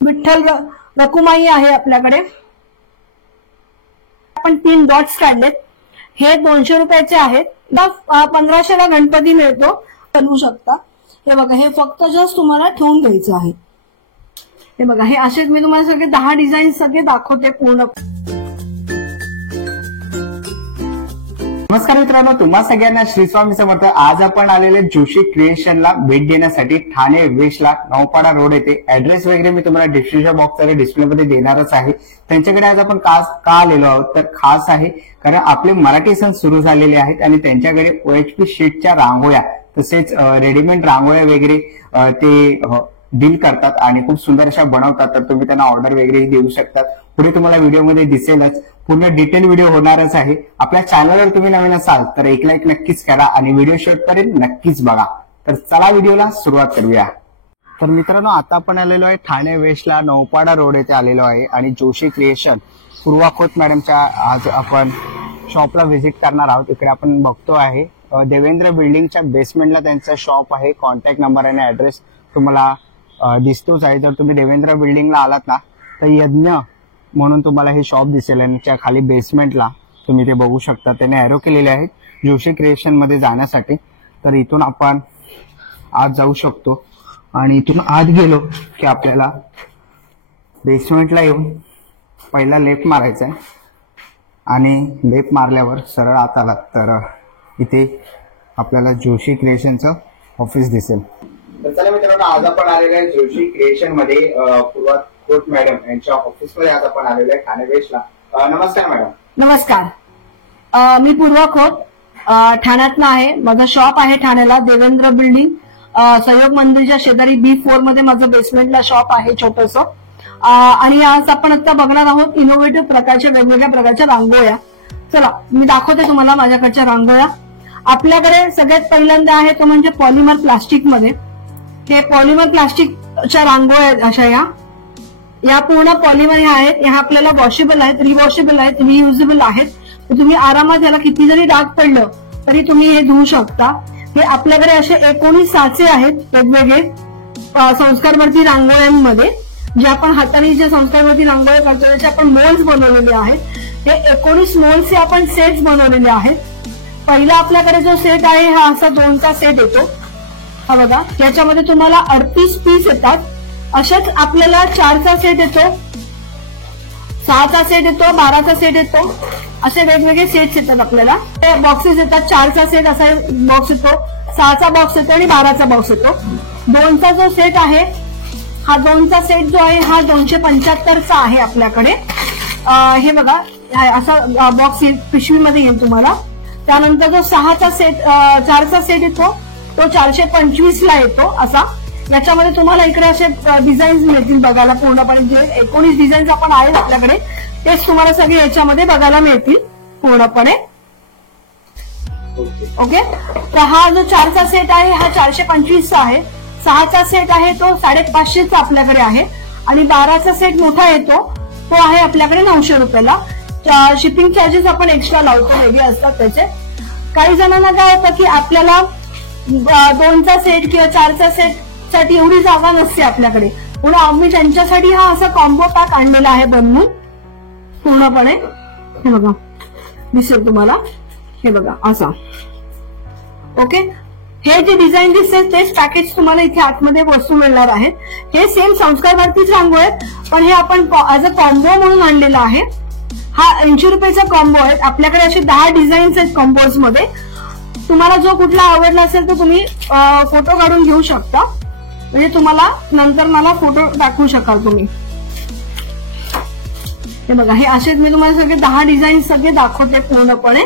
विठ्ठल रकुमाई आहे आपल्याकडे. आपण 3 डॉट्स काढलेत. हे 200 रुपयाचे आहेत. 1500ला गणपती मिळतो, बनवू शकता. हे बघा, हे फक्त जस्ट तुम्हाला ठेवून द्यायचं आहे. हे बघा, हे असेच मी तुम्हाला सगळे 10 डिझाईन सगळे दाखवते पूर्ण. नमस्कार मित्रांनो, तुम्हा सगळ्यांना श्री स्वामी समर्थ. आज आपण आलेले जोशी क्रिएशनला भेट देण्यासाठी ठाणे वेस्टला नौपाडा रोड येथे. ऍड्रेस वगैरे मी तुम्हाला डिस्क्रिप्शन बॉक्समध्ये डिस्प्लेमध्ये देणारच आहे. त्यांच्याकडे आज आपण का आलेलो आहोत तर खास आहे कारण आपले मराठी सण सुरू झालेले आहेत आणि त्यांच्याकडे OHP शीटच्या रांगोळ्या तसेच रेडीमेड रांगोळ्या वगैरे ते डील करतात आणि खूप सुंदर अशा बनवतात. तर तुम्ही त्यांना ऑर्डर वगैरे देऊ शकतात. पुढे तुम्हाला व्हिडिओमध्ये दिसेलच, पूर्ण डिटेल व्हिडिओ होणारच आहे. आपल्या चॅनलवर तुम्ही नवीन असाल तर एक लाईक नक्कीच करा आणि व्हिडिओ शेवटपर्यंत नक्कीच बघा. तर चला व्हिडिओला सुरुवात करूया. तर मित्रांनो, आता आपण आलेलो आहे ठाणे वेस्टला नौपाडा रोड येथे आलेलो आहे आणि जोशी क्रिएशन पूर्वा खोत मॅडमच्या आज आपण शॉपला व्हिजिट करणार आहोत. इकडे आपण बघतो आहे देवेंद्र बिल्डिंगच्या बेसमेंटला त्यांचा शॉप आहे. कॉन्टॅक्ट नंबर आणि ऍड्रेस तुम्हाला दिसतोच आहे. जर तुम्ही देवेंद्र बिल्डिंगला आलात ना तर यज्ञ म्हणून तुम्हाला हे शॉप दिसेल आणि त्या खाली बेसमेंटला तुम्ही ते बघू शकता. त्याने एरो केलेले आहेत जोशी क्रिएशन मध्ये जाण्यासाठी. तर इथून आपण आत जाऊ शकतो आणि इथून आत गेलो की आपल्याला बेसमेंटला येऊन पहिला लेफ्ट मारायचा आहे आणि लेफ्ट मारल्यावर सरळ आत आलात तर इथे आपल्याला जोशी क्रिएशनचं ऑफिस दिसेल. तर चला मित्रांनो, आज आपण आलेलो आहे जोशी क्रिएशन मध्ये पूर्वा खोत मॅडम यांच्या ऑफिसमध्ये. आज आपण आलेलो आहे ठाणे वेस्टला. नमस्कार मॅडम. नमस्कार. मी पूर्वा खोत ठाण्यातनं आहे. माझं शॉप आहे ठाण्याला देवेंद्र बिल्डिंग सहयोग मंदिरच्या शेजारी B4 मध्ये माझं बेसमेंटला शॉप आहे छोटंसं. आणि आज आपण आता बघणार आहोत इनोव्हेटिव्ह प्रकारच्या वेगवेगळ्या प्रकारच्या रांगोळ्या. चला मी दाखवते तुम्हाला माझ्याकडच्या रांगोळ्या. आपल्याकडे सगळ्यात पहिल्यांदा आहे तो म्हणजे पॉलिमर प्लास्टिक मध्ये. हे पॉलिमर प्लास्टिकच्या रांगोळ्या अशा या पूर्ण पॉलिमर ह्या आहेत. ह्या आपल्याला वॉशेबल आहेत, रिवॉशेबल आहेत, रियुजेबल आहेत. तुम्ही आरामात याला किती जरी डाग पडलं तरी तुम्ही हे धुवू शकता. हे आपल्याकडे असे 19 साचे आहेत वेगवेगळे संस्कारवरती रांगोळ्यांमध्ये. जे आपण हाताने जे संस्कारवरती रांगोळ्या करतो त्याचे आपण मोल्ड्स बनवलेले आहेत. हे 19 मोल्ड्सचे आपण सेट्स बनवलेले आहेत. पहिला आपल्याकडे जो सेट आहे हा असा 2चा सेट येतो. हा बघा, याच्यामध्ये तुम्हाला 38 पीस येतात. अशाच आपल्याला 4चा सेट येतो, 6चा सेट येतो, 12चा सेट येतो. असे वेगवेगळे सेट्स येतात आपल्याला. ते बॉक्सेस येतात. 4चा सेट असा बॉक्स येतो, 6चा बॉक्स येतो आणि 12चा बॉक्स येतो. 2चा जो सेट आहे हा 2चा सेट जो आहे हा 275चा आहे आपल्याकडे. हे बघा, असा बॉक्स पिशवीमध्ये येईल तुम्हाला. त्यानंतर जो 6चा सेट 4चा सेट येतो तो 425ला येतो असा. याच्यामध्ये तुम्हाला इकडे असे डिझाईन्स मिळतील बघायला. पूर्णपणे जे 19 डिझाईन्स आपण आहेत आपल्याकडे तेच तुम्हाला सगळे याच्यामध्ये बघायला मिळतील पूर्णपणे. ओके. तर हा जो 4चा सेट आहे हा 425चा आहे. 6चा सेट आहे तो 550चा आपल्याकडे आहे आणि 12चा सेट मोठा येतो तो आहे आपल्याकडे 900 रुपयाला. शिपिंग चार्जेस आपण एक्स्ट्रा लावतो, वेगळे असतात त्याचे. काही जणांना काय होतं की आपल्याला 2चा सेट किंवा 4चा सेट साठी एवढी जागा नसते आपल्याकडे, म्हणून आम्ही त्यांच्यासाठी हा असा कॉम्बो पॅक आणलेला आहे बनवून पूर्णपणे. हे बघा दिसेल तुम्हाला. हे बघा असा. ओके. हे जे डिझाईन दिसते तेच पॅकेज तुम्हाला इथे आतमध्ये वस्तू मिळणार आहेत. हे सेम संस्कारवरतीच रांगोळी आहेत पण हे आपण ऍज अ कॉम्बो म्हणून आणलेला आहे. हा 80 रुपयाचा कॉम्बो आहे. आपल्याकडे असे 10 डिझाईन्स आहेत कॉम्बोज मध्ये. तुम्हाला जो कुठला आवडला असेल तो तुम्ही फोटो काढून घेऊ शकता, म्हणजे तुम्हाला नंतर मला फोटो दाखवू शकाल तुम्ही. हे बघा, हे असेच मी तुम्हाला सगळे 10 डिझाईन सगळे दाखवते पूर्णपणे.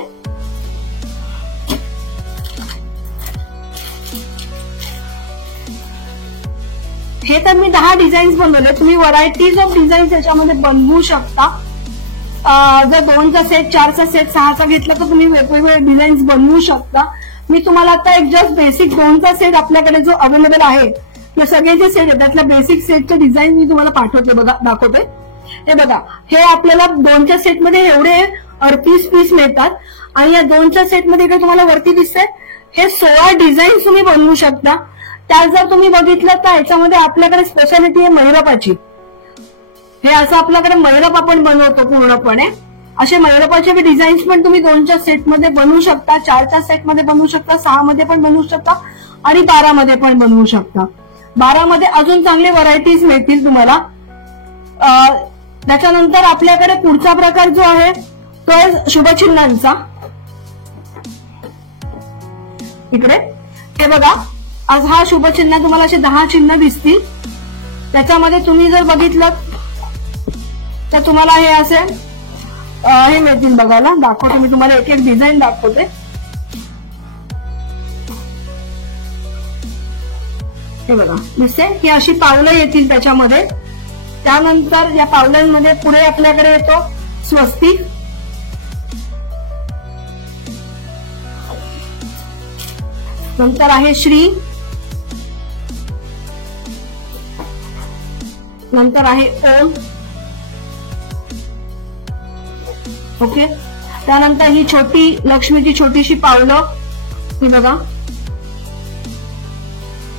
हे तर मी 10 डिझाईन्स बनवले. तुम्ही व्हरायटीज ऑफ डिझाईन्स याच्यामध्ये बनवू शकता. जर 2चा सेट, 4चा सेट, 6चा घेतला तर तुम्ही वेगवेगळे डिझाईन्स बनवू शकता. मी तुम्हाला आता एक जस्ट बेसिक 2चा सेट आपल्याकडे जो अवेलेबल आहे ते सगळे जे सेट आहेत त्यातल्या बेसिक सेटचे डिझाईन मी तुम्हाला पाठवते, बघा दाखवते. हे बघा, हे आपल्याला 2च्या सेटमध्ये एवढे 38 पीस मिळतात आणि या 2च्या सेटमध्ये काय तुम्हाला वरती दिसतंय हे 16 डिझाईन्स तुम्ही बनवू शकता. त्यात जर तुम्ही बघितलं तर याच्यामध्ये आपल्याकडे स्पेशालिटी आहे महिरपाची. हे असं आपल्याकडे मैरप आपण बनवतो पूर्णपणे. असे मैरपाचे डिझाईन्स पण तुम्ही 2च्या सेटमध्ये बनवू शकता, 4च्या सेटमध्ये बनवू शकता, 6 मध्ये पण बनवू शकता आणि 12 मध्ये पण बनवू शकता. 12 मध्ये अजून चांगले व्हरायटीज मिळतील तुम्हाला. त्याच्यानंतर आपल्याकडे पुढचा प्रकार जो आहे तो आहे शुभचिन्हांचा. इकडे हे बघा, आज हा शुभचिन्ह तुम्हाला असे 10 चिन्ह दिसतील. त्याच्यामध्ये तुम्ही जर बघितलं तर तुम्हाला हे असे हे मिळतील बघायला. दाखवतो मी तुम्हाला, एक एक डिझाईन दाखवते. हे बघा दिसते, ही अशी पावलं येतील त्याच्यामध्ये. त्यानंतर या पावलांमध्ये पुढे आपल्याकडे येतो स्वस्तिक, नंतर आहे श्री, नंतर आहे ओम. ओके, त्यानंतर ही छोटी लक्ष्मीची छोटीशी पावलं, ही बघा.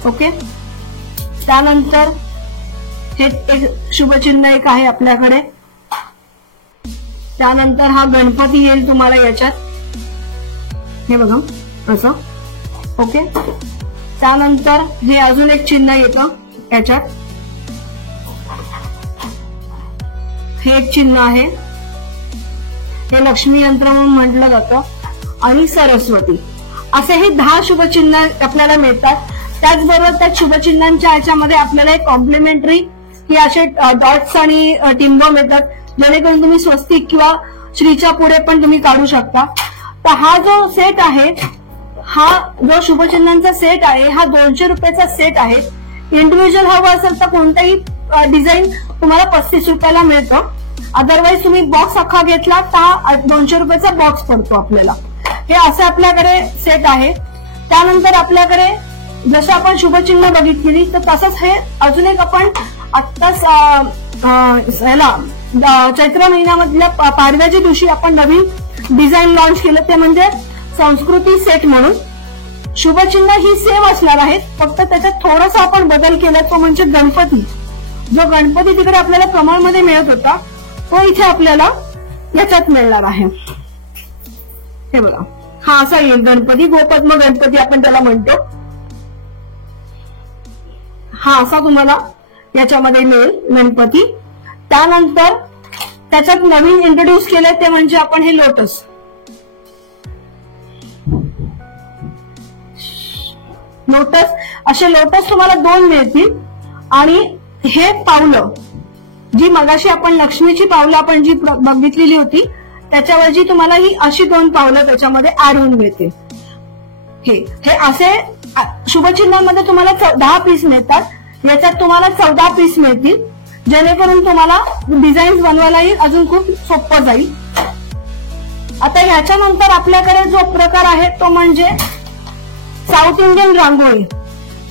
ओके, त्यानंतर हे एक शुभचिन्ह एक आहे आपल्याकडे. त्यानंतर हा गणपती येईल तुम्हाला याच्यात, हे बघा असं. ओके, त्यानंतर हे अजून एक चिन्ह येतं याच्यात, हे एक चिन्ह आहे, हे लक्ष्मी यंत्र म्हणून म्हटलं जातं, आणि सरस्वती. असे हे 10 शुभचिन्ह आपल्याला मिळतात. त्याचबरोबर त्या शुभचिन्हांच्या ह्याच्यामध्ये आपल्याला एक कॉम्प्लिमेंटरी की असे डॉट्स आणि टिंब मिळतात, जेणेकरून तुम्ही स्वस्तिक किंवा श्रीच्या पुढे पण तुम्ही काढू शकता. तर हा जो सेट आहे, हा जो शुभचिन्हांचा सेट आहे, हा 200 रुपयाचा सेट आहे. इंडिव्हिज्युअल हवं असेल तर कोणताही डिझाईन तुम्हाला 35 रुपयाला मिळतं. अदरवाईज तुम्ही बॉक्स अख्खा घेतला तर 200 रुपयाचा बॉक्स पडतो आपल्याला. हे असं आपल्याकडे सेट आहे. त्यानंतर आपल्याकडे जसं आपण शुभचिन्ह बघितली तर तसंच हे अजून एक आपण आत्ताच ह्याला चैत्र महिन्यामधल्या पाडव्याच्या दिवशी आपण नवीन डिझाईन लॉन्च केलं, ते म्हणजे संस्कृती सेट म्हणून. शुभचिन्ह ही सेम असणार आहेत, फक्त त्याच्यात थोडासा आपण बदल केला, तो म्हणजे गणपती. जो गणपती तिकडे आपल्याला कमळमध्ये मिळत होता तो इथे आपल्याला याच्यात मिळणार आहे. हे बघा, हा असा येईल गणपती, गोपद्म गणपती आपण त्याला म्हणतो. हा असा तुम्हाला याच्यामध्ये मिळेल गणपती. त्यानंतर त्याच्यात नवीन इंट्रोड्यूस केलंय ते म्हणजे आपण हे लोटस. लोटस, असे लोटस तुम्हाला 2 मिळतील. आणि हे पावलं, जी मगाशी आपण लक्ष्मीची पावलं आपण जी बघितलेली होती त्याच्यावरची तुम्हाला ही अशी 2 पावलं त्याच्यामध्ये ऍड होऊन मिळते. हे असे शुभचिन्हांमध्ये तुम्हाला 10 पीस मिळतात. याच्यात तुम्हाला 14 पीस मिळतील, जेणेकरून तुम्हाला डिझाईन्स बनवायलाही अजून खूप सोपं जाईल. आता ह्याच्यानंतर आपल्याकडे जो प्रकार आहे तो म्हणजे साऊथ इंडियन रांगोळी.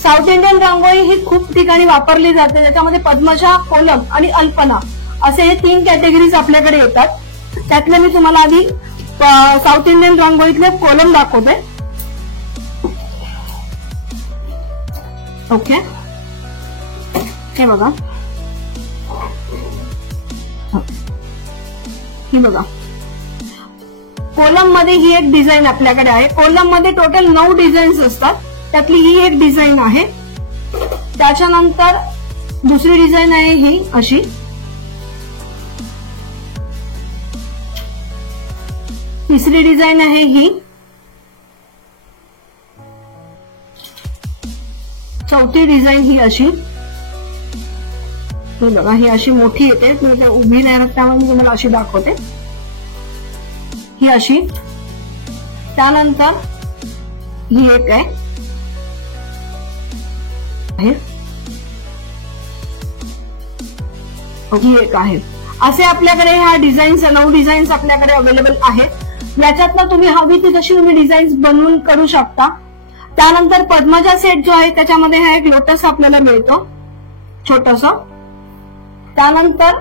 साऊथ इंडियन रांगोळी ही खूप ठिकाणी वापरली जाते. त्याच्यामध्ये पद्मजा, कोलम आणि अल्पना असे हे 3 कॅटेगरीज आपल्याकडे येतात. त्यातले मी तुम्हाला आधी साऊथ इंडियन रांगोळीतले कोलम दाखवते. ओके, हे बघा, ही बघा, कोलम मध्ये ही एक डिझाईन आपल्याकडे आहे. कोलम मध्ये टोटल 9 डिझाईन्स असतात, त्यातली ही एक डिझाईन आहे. त्याच्यानंतर दुसरी डिझाईन आहे ही अशी. तिसरी डिझाईन आहे ही. चौथी डिझाईन ही अशी. बघा, ही अशी मोठी येते, तुम्ही उभी नाही राहत त्यामुळे मी तुम्हाला अशी दाखवते. ही अशी. त्यानंतर ही एक आहे, ही एक आहे. असे आपल्याकडे ह्या डिझाईन्स 9 डिझाईन्स आपल्याकडे अवेलेबल आहेत. याच्यातनं तुम्ही हवी ती जशी तुम्ही डिझाईन्स बनवून करू शकता. त्यानंतर पद्मजा सेट जो आहे त्याच्यामध्ये हा एक लोटस आपल्याला मिळतो छोटस. त्यानंतर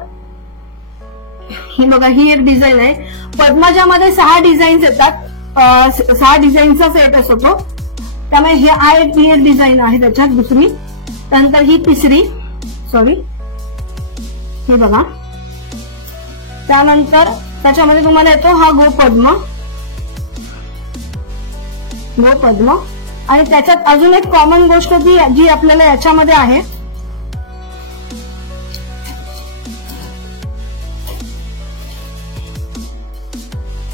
ही बघा, ही एक डिझाईन आहे. पद्मजामध्ये 6 डिझाईन्स येतात, 6 डिझाईनचा सेट असतो. त्यामुळे ही एक डिझाईन आहे त्याच्यात दुसरी. त्यानंतर ही तिसरी, सॉरी, हे बघा, त्यानंतर त्याच्यामध्ये तुम्हाला येतो हा गोपद्म, आणि त्याच्यात अजून एक कॉमन गोष्ट जी आपल्याला याच्यामध्ये आहे,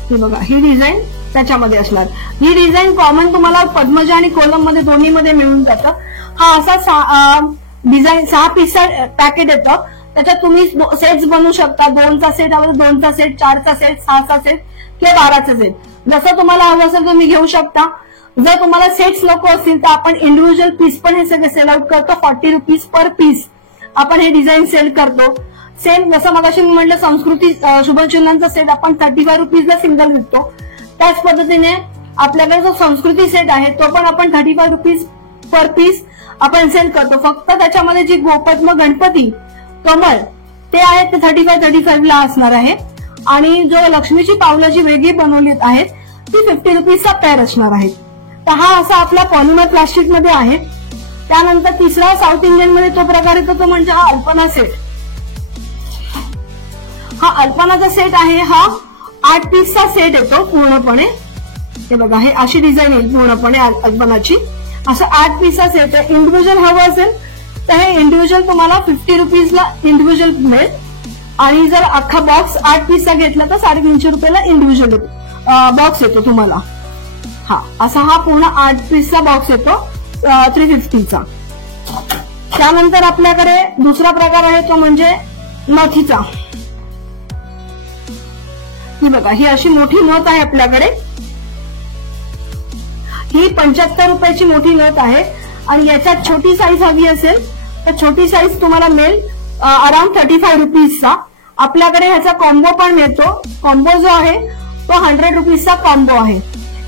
हे बघा, ही डिझाईन त्याच्यामध्ये असणार. ही डिझाईन कॉमन तुम्हाला पद्मजा आणि कोलम मध्ये दोन्ही मध्ये मिळून जातं. हा असा डिझाईन 6 पीसचा पॅकेट येतं. त्याच्यात तुम्ही सेट्स बनवू शकता. 2चा सेट हवा 2चा सेट, 4चा सेट, 6चा सेट किंवा 12चा सेट, जसं तुम्हाला हवं असेल तुम्ही घेऊ शकता. जर तुम्हाला सेट्स नको असतील तर आपण इंडिव्हिज्युअल पीस पण हे सगळे सेल आउट करतो. 40 रुपीज पर पीस आपण हे डिझाईन सेल करतो. सेम जसं मगाशी मी म्हटलं संस्कृती शुभचिन्हांचा सेट आपण 35 रुपीजला सिंगल विकतो. त्याच पद्धतीने आपल्याकडे जो संस्कृती सेट आहे तो पण आपण 35 रुपीज पर पीस आपण सेल करतो. फक्त त्याच्यामध्ये जी गोपद्म, गणपती, कमळ ते आहेत ते 35 ला असणार आहे. आणि जो लक्ष्मीची पावलं जी वेगळी बनवली आहेत ती 50 रुपीजचा पेअर असणार आहे. तर हा असा आपला पॉलिमर प्लास्टिक मध्ये आहे. त्यानंतर तिसरा साऊथ इंडियन मध्ये तो प्रकार येतो तो म्हणजे हा अल्पना सेट. हा अल्पनाचा सेट आहे. हा 8 पीसचा सेट येतो पूर्णपणे. हे बघा, हे अशी डिझाईन येईल पूर्णपणे अल्पनाची. असं 8 पीसचा सेट आहे. इंडिव्हिज्युअल हवं असेल तर हे इंडिव्हिज्युअल तुम्हाला 50 रुपीजला इंडिव्हिज्युअल मिळेल. आणि जर अख्खा बॉक्स 8 पीसचा घेतला तर 350 रुपयाला इंडिव्हिज्युअल बॉक्स येतो तुम्हाला. हा असा हा पूर्ण 8 पीसचा बॉक्स येतो 350चा. त्यानंतर आपल्याकडे दुसरा प्रकार आहे तो म्हणजे नथीचा. ही बघा, ही अशी मोठी नथ आहे आपल्याकडे. ही 75 रुपयाची मोठी नथ आहे. आणि याच्यात छोटी साईज हवी असेल तर छोटी साईज तुम्हाला मिळेल अराउंड 35 रुपीजचा. आपल्याकडे ह्याचा कॉम्बो पण मिळतो. कॉम्बो जो आहे तो 100 रुपीजचा कॉम्बो आहे.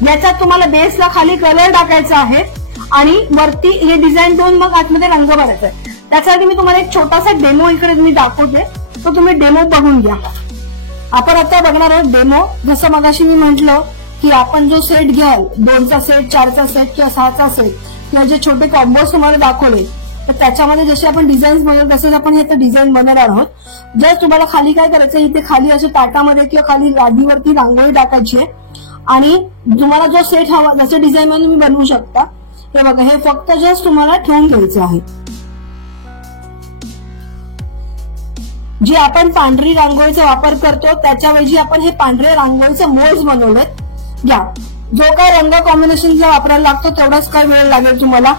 याच्यात तुम्हाला बेसला खाली कलर टाकायचा आहे आणि वरती हे डिझाईन देऊन मग आतमध्ये रंग भरायचा आहे. त्यासाठी मी तुम्हाला एक छोटासा डेमो इकडे मी दाखवते, तो तुम्ही डेमो बघून घ्या. आपण आता बघणार आहोत डेमो. जसं मगाशी मी म्हटलं की आपण जो सेट घ्याल 2चा सेट, 4चा सेट किंवा 6चा सेट किंवा जे छोटे कॉम्बोज तुम्हाला दाखवले तर त्याच्यामध्ये जसे आपण डिझाईन बनवतो तसंच आपण हे डिझाईन बनवणार आहोत. जर तुम्हाला खाली काय करायचं, इथे खाली अशा ताटामध्ये किंवा खाली लादीवरती रांगोळी टाकायची आहे आणि तुम्हाला जो सेट हवा जसं डिझाईन मध्ये तुम्ही बनवू शकता. हे बघा, हे फक्त जस्ट तुम्हाला ठेवून घ्यायचं आहे. जी आपण पांढरी रांगोळीचा वापर करतो त्याच्याऐवजी आपण हे पांढरे रांगोळीचे मोल्ड बनवलेत. घ्या, जो काय रंग कॉम्बिनेशनचा वापरायला लागतो तेवढाच काय वेळ लागेल तुम्हाला.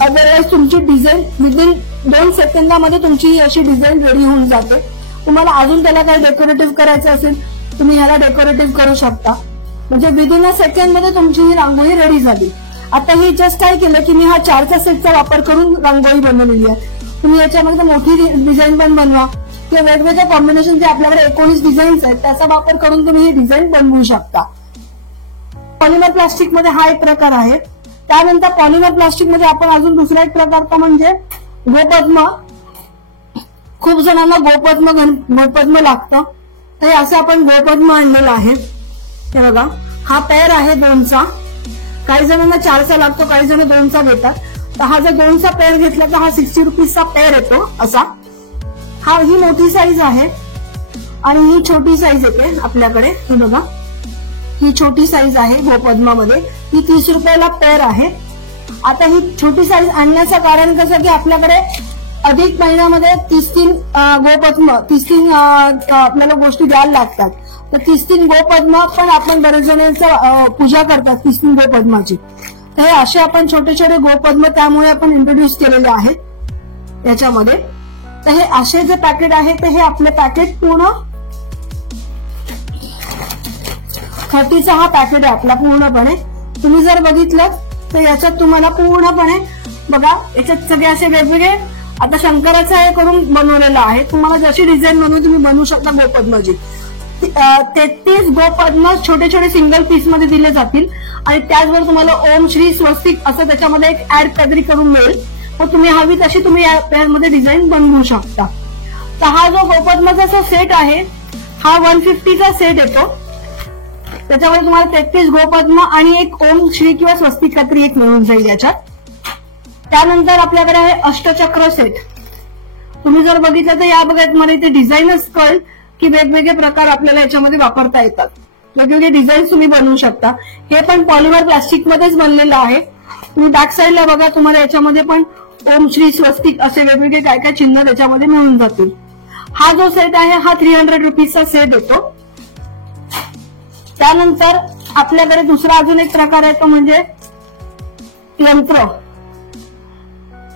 अदरवाईज तुमची डिझाईन विदिन 2 सेकंदामध्ये तुमची ही अशी डिझाईन रेडी होऊन जाते. तुम्हाला अजून त्याला काही डेकोरेटिव्ह करायचं असेल तुम्ही ह्याला डेकोरेटिव्ह करू शकता. म्हणजे विदिन अ सेकंड मध्ये तुमची ही रांगोळी रेडी झाली. आता ही जस्ट काय केलं की मी हा 4चा सेटचा वापर करून रांगोळी बनवलेली आहे. तुम्ही याच्यामध्ये मोठी डिझाईन पण बनवा किंवा वेगवेगळ्या कॉम्बिनेशन जे आपल्याकडे 19 डिझाईन्स आहेत त्याचा वापर करून तुम्ही ही डिझाईन बनवू शकता. पॉलिमर प्लास्टिक मध्ये हा एक प्रकार आहे. त्यानंतर पॉलिमर प्लास्टिक मध्ये आपण अजून दुसरा एक प्रकार तो म्हणजे गोपद्म. खूप जणांना गोपद्म लागतं तर असं आपण गोपद्म आणलेलं आहे. हे बघा, हा पेअर आहे 2चा. काही जणांना 4चा लागतो, काही जण 2चा घेतात. तर हा जर 2चा पेअर घेतला तर हा 60 रुपीजचा पेअर येतो असा. ही मोठी साईज आहे आणि ही छोटी साईज येते आपल्याकडे. हे बघा, ही छोटी साईज आहे गोपद्मामध्ये. ही 30 रुपयाला पेअर आहे. आता ही छोटी साईज आणण्याचं कारण कसं की आपल्याकडे अधिक महिन्यामध्ये 33 गोपद्म 33 आपल्याला गोष्टी द्यायला लागतात. तर 33 गोपद्म पण आपण बरेच जणांचं पूजा करतात 33 गोपद्माची. तर हे असे आपण छोटे छोटे गोपद्म त्यामुळे आपण इंट्रोड्यूस केलेले आहेत याच्यामध्ये. तर हे असे जे पॅकेट आहे तर हे आपले पॅकेट पूर्ण 30चा हा पॅकेट आहे आपला पूर्णपणे. तुम्ही जर बघितलं तर याच्यात तुम्हाला पूर्णपणे बघा याच्यात सगळे असे वेगवेगळे आता शंकराचं हे करून बनवलेलं आहे. तुम्हाला जशी डिझाईन बनवून तुम्ही बनवू शकता गोपद्माची. 33 गोपद्म छोटे छोटे सिंगल पीस मध्ये दिले जातील आणि त्याचबरोबर तुम्हाला ओम श्री स्वस्तिक असं त्याच्यामध्ये एक ऍड काहीतरी करून मिळेल. मग तुम्ही हवी तशी तुम्ही या पेअरमध्ये डिझाईन बनवू शकता. तर हा जो गोपद्माचा सेट आहे हा 150चा सेट येतो. त्याच्यामध्ये तुम्हाला 33 गोपद्म आणि एक ओम श्री किंवा स्वस्तिक काहीतरी एक मिळून जाईल याच्यात. त्यानंतर आपल्याकडे आहे अष्टचक्र सेट. तुम्ही जर बघितलं तर या बघा मला इथे डिझाईनच कळेल की वेगवेगळे प्रकार आपल्याला याच्यामध्ये वापरता येतात. वेगवेगळे डिझाईन तुम्ही बनवू शकता. हे पण पॉलिमर प्लास्टिक मध्येच बनलेलं आहे. तुम्ही बॅक साईडला बघा, तुम्हाला याच्यामध्ये पण ओम श्री स्वस्तिक असे वेगवेगळे काय काय चिन्ह त्याच्यामध्ये मिळून जातील. हा जो सेट आहे हा 300 रुपीजचा सेट येतो. त्यानंतर आपल्याकडे दुसरा अजून एक प्रकार आहे तो म्हणजे यंत्र.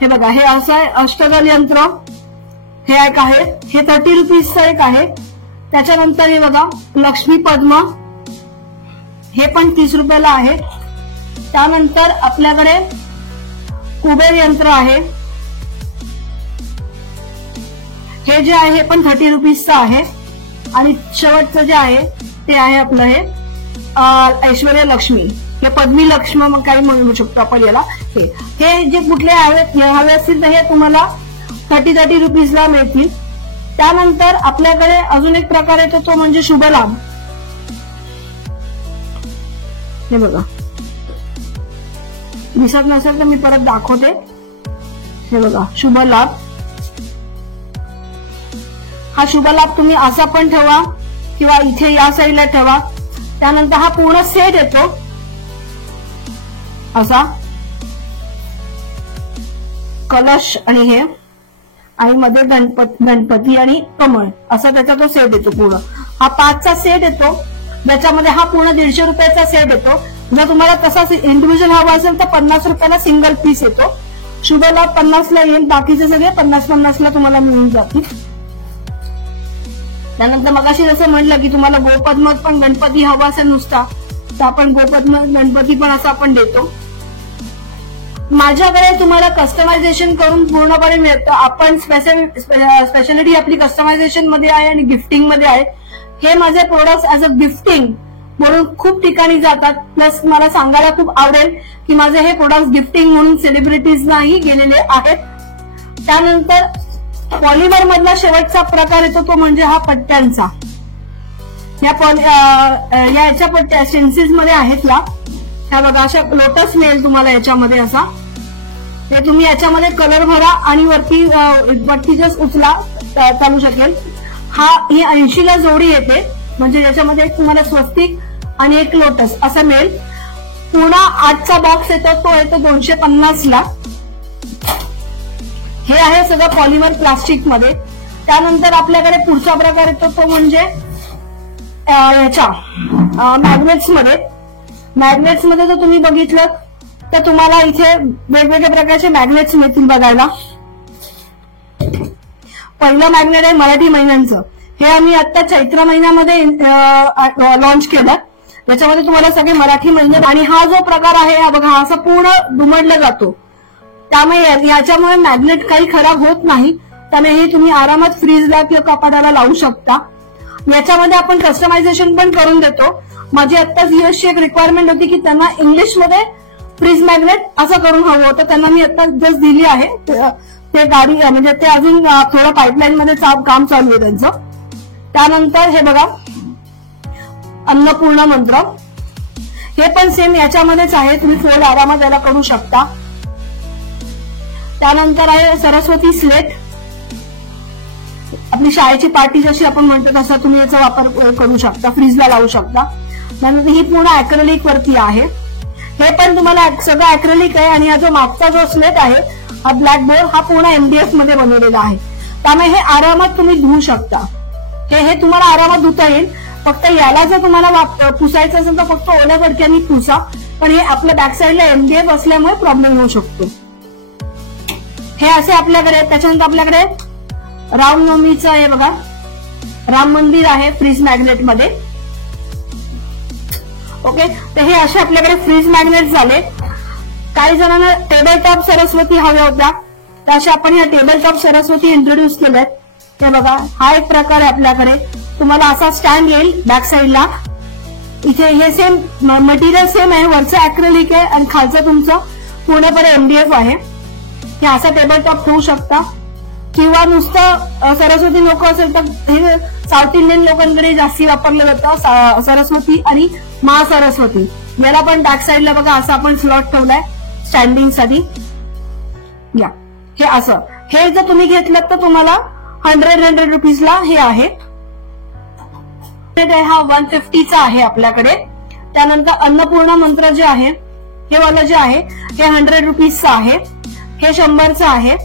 हे बघा, हे असं आहे अष्टदल यंत्र. हे एक आहे, हे 30 रुपीजचं एक आहे. त्याच्यानंतर हे बघा लक्ष्मी पद्म, हे पण 30 रुपयाला आहे. त्यानंतर आपल्याकडे कुबेर यंत्र आहे. हे जे आहे हे पण 30 रुपीजचं आहे. आणि शेवटचं जे आहे ते आहे आपलं हे ऐश्वर्य लक्ष्मी, हे पद्मी लक्ष्मी मग काही म्हणू शकतो आपण याला. हे जे कुठले हवे असतील तर हे तुम्हाला 30 रुपीजला मिळतील. त्यानंतर आपल्याकडे अजून एक प्रकार येतो तो म्हणजे शुभलाभ. हे बघा, दिसत नसेल तर मी परत दाखवते. हे बघा शुभलाभ. हा शुभलाभ तुम्ही असा पण ठेवा किंवा इथे या साईडला ठेवा. त्यानंतर हा पूर्ण सेट येतो असा, कलश आणि हे आणि मध्ये गणपती आणि कमळ असा त्याचा तो सेट येतो पूर्ण. हा 5चा सेट येतो, ज्याच्यामध्ये हा पूर्ण 150 रुपयाचा सेट येतो. जर तुम्हाला तसा इंडिव्हिज्युअल हवा असेल तर 50 रुपयाला सिंगल पीस येतो. शुभलाभ 50 ला येईल, बाकीचे सगळे 50 ला तुम्हाला मिळून जातील. त्यानंतर मगाशी जसं म्हटलं की तुम्हाला गोपद्म पण गणपती हवा असेल नुसता तर आपण गोपद्म गणपती पण असं आपण देतो. माझ्याकडे तुम्हाला कस्टमायझेशन करून पूर्णपणे मिळतं. आपण स्पेशालिटी आपली कस्टमायझेशन मध्ये आहे आणि गिफ्टिंग मध्ये आहे. हे माझे प्रोडक्ट्स ऍज अ गिफ्टिंग म्हणून खूप ठिकाणी जातात. प्लस मला सांगायला खूप आवडेल की माझे हे प्रोडक्ट्स गिफ्टिंग म्हणून सेलिब्रिटीजनाही गेलेले आहेत. त्यानंतर पॉलिमर मधला शेवटचा प्रकार येतो तो म्हणजे हा पट्ट्यांचा. याच्या पट्ट्या स्टेन्सिल्स मध्ये आहेत या. ह्या बघा अशा लोटस मिळेल तुम्हाला याच्यामध्ये असा. ते तुम्ही याच्यामध्ये कलर भरा आणि वरती पट्टी जस्ट उचला चालू शकेल. ही 80 ला जोडी येते, म्हणजे याच्यामध्ये तुम्हाला स्वस्तिक आणि एक लोटस असं मिळेल. पूर्ण 8चा बॉक्स येतो तो येतो 250 ला. हे आहे सगळं पॉलिमर प्लास्टिक मध्ये. त्यानंतर आपल्याकडे पुढचा प्रकार येतो तो म्हणजे याच्या मॅग्नेट्स मध्ये. मॅग्नेट्स मध्ये जर तुम्ही बघितलं तर तुम्हाला इथे वेगवेगळ्या प्रकारचे मॅग्नेट्स मिळतील बघायला. पहिलं मॅग्नेट आहे मराठी महिन्यांचं. हे आम्ही आता चैत्र महिन्यामध्ये लॉन्च केलं. त्याच्यामध्ये तुम्हाला सगळे मराठी महिने आणि हा जो प्रकार आहे हा बघा असा पूर्ण दुमडला जातो. त्यामुळे याच्यामुळे मॅग्नेट काही खराब होत नाही. त्यामुळे हे तुम्ही आरामात फ्रीजला किंवा कपाटाला लावू शकता. याच्यामध्ये आपण कस्टमायझेशन पण करून देतो. माझी आत्ताच युएसची एक रिक्वायरमेंट होती की त्यांना इंग्लिशमध्ये फ्रीज मॅग्नेट असं करून हवं होतं. त्यांना मी आता जस्ट दिली आहे. ते गाडी म्हणजे ते अजून थोडं पाईपलाईन मध्ये काम चालू आहे त्यांचं. त्यानंतर हे बघा अन्नपूर्णा मंत्र. हे पण सेम याच्यामध्येच आहे. तुम्ही फोल्ड आरामात याला करू शकता. त्यानंतर आहे सरस्वती स्लेट. आपली शाळेची पार्टी जशी आपण म्हणतो तसा तुम्ही याचा वापर करू शकता, फ्रीजला लावू शकता. त्यानंतर ही पूर्ण अॅक्रेलिक वरती आहे. हे पण तुम्हाला सगळं अॅक्रेलिक आहे. आणि हा जो मागचा जो स्लेट आहे हा ब्लॅक बोर्ड हा पूर्ण MDF मध्ये बनवलेला आहे. त्यामुळे हे आरामात तुम्ही धुवू शकता. हे तुम्हाला आरामात धुता येईल. फक्त याला जर तुम्हाला पुसायचं असेल तर फक्त ओल्या फडक्यांनी पुसा. पण हे आपल्या बॅक साईडला MDF असल्यामुळे प्रॉब्लेम होऊ शकतो. हे असे आपल्याकडे. त्याच्यानंतर आपल्याकडे रामनवमीचं आहे बघा, राम मंदिर आहे फ्रीज मॅग्नेट मध्ये. ओके, तर हे असे आपल्याकडे फ्रीज मॅग्नेट झाले. काही जणांना टेबल टॉप सरस्वती हव्या होत्या तर अशा आपण ह्या टेबल टॉप सरस्वती इंट्रोड्यूस केल्यात. ते बघा हा एक प्रकार आहे आपल्याकडे. तुम्हाला असा स्टँड येईल बॅक साईडला. इथे हे सेम मटेरियल सेम आहे. वरचं अॅक्रेलिक आहे आणि खालचं तुमचं पूर्णपणे MDF आहे. हे असा टेबल टॉप ठेवू शकता. किंवा नुसतं सरस्वती नको असेल तर हे साऊथ इंडियन लोकांकडे जास्ती वापरलं जातं सरस्वती आणि महासरस्वती. याला पण बॅक साईडला बघा असं आपण स्लॉट ठेवलाय स्टँडिंग साठी. या हे असं. हे जर तुम्ही घेतलं तर तुम्हाला 100 रुपीजला हे आहे. हा 150चा आहे आपल्याकडे. त्यानंतर अन्नपूर्णा मंत्र जे आहे हे वाला जे आहे हे 100 रुपीजचं आहे. हे 100चं आहे.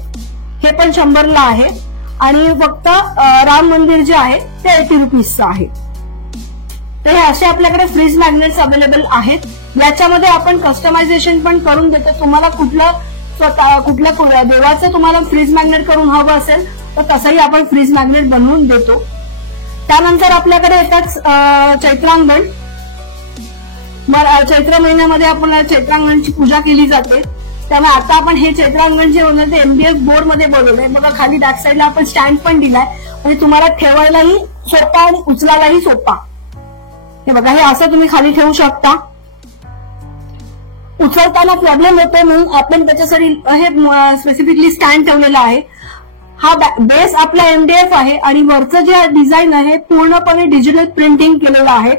हे पण 100ला आहे. आणि फक्त राम मंदिर जे आहे ते 80 रुपीजचं आहे. तर हे असे आपल्याकडे फ्रीज मॅग्नेट्स अवेलेबल आहेत. याच्यामध्ये आपण कस्टमायझेशन पण करून देतो. तुम्हाला कुठल्या देवाचं तुम्हाला फ्रीज मॅग्नेट करून हवं असेल तर तसंही आपण फ्रीज मॅग्नेट बनवून देतो. त्यानंतर आपल्याकडे येतात चैत्रांगण. चैत्र महिन्यामध्ये आपण चैत्रांगणची पूजा केली जाते. त्यामुळे आता आपण हे चैत्रांगण जे होणार ते MDF बोर्ड मध्ये बनवलंय. बघा खाली बॅक साईडला आपण स्टँड पण दिलाय म्हणजे तुम्हाला ठेवायलाही सोपा आणि उचलायलाही सोपा. हे बघा हे असं तुम्ही खाली ठेवू शकता. उचलताना प्रॉब्लेम होतो म्हणून आपण त्याच्यासाठी हे स्पेसिफिकली स्टँड ठेवलेला आहे. हा बेस आपला MDF आहे आणि वरचं जे डिझाईन आहे पूर्णपणे डिजिटल प्रिंटिंग केलेलं आहे.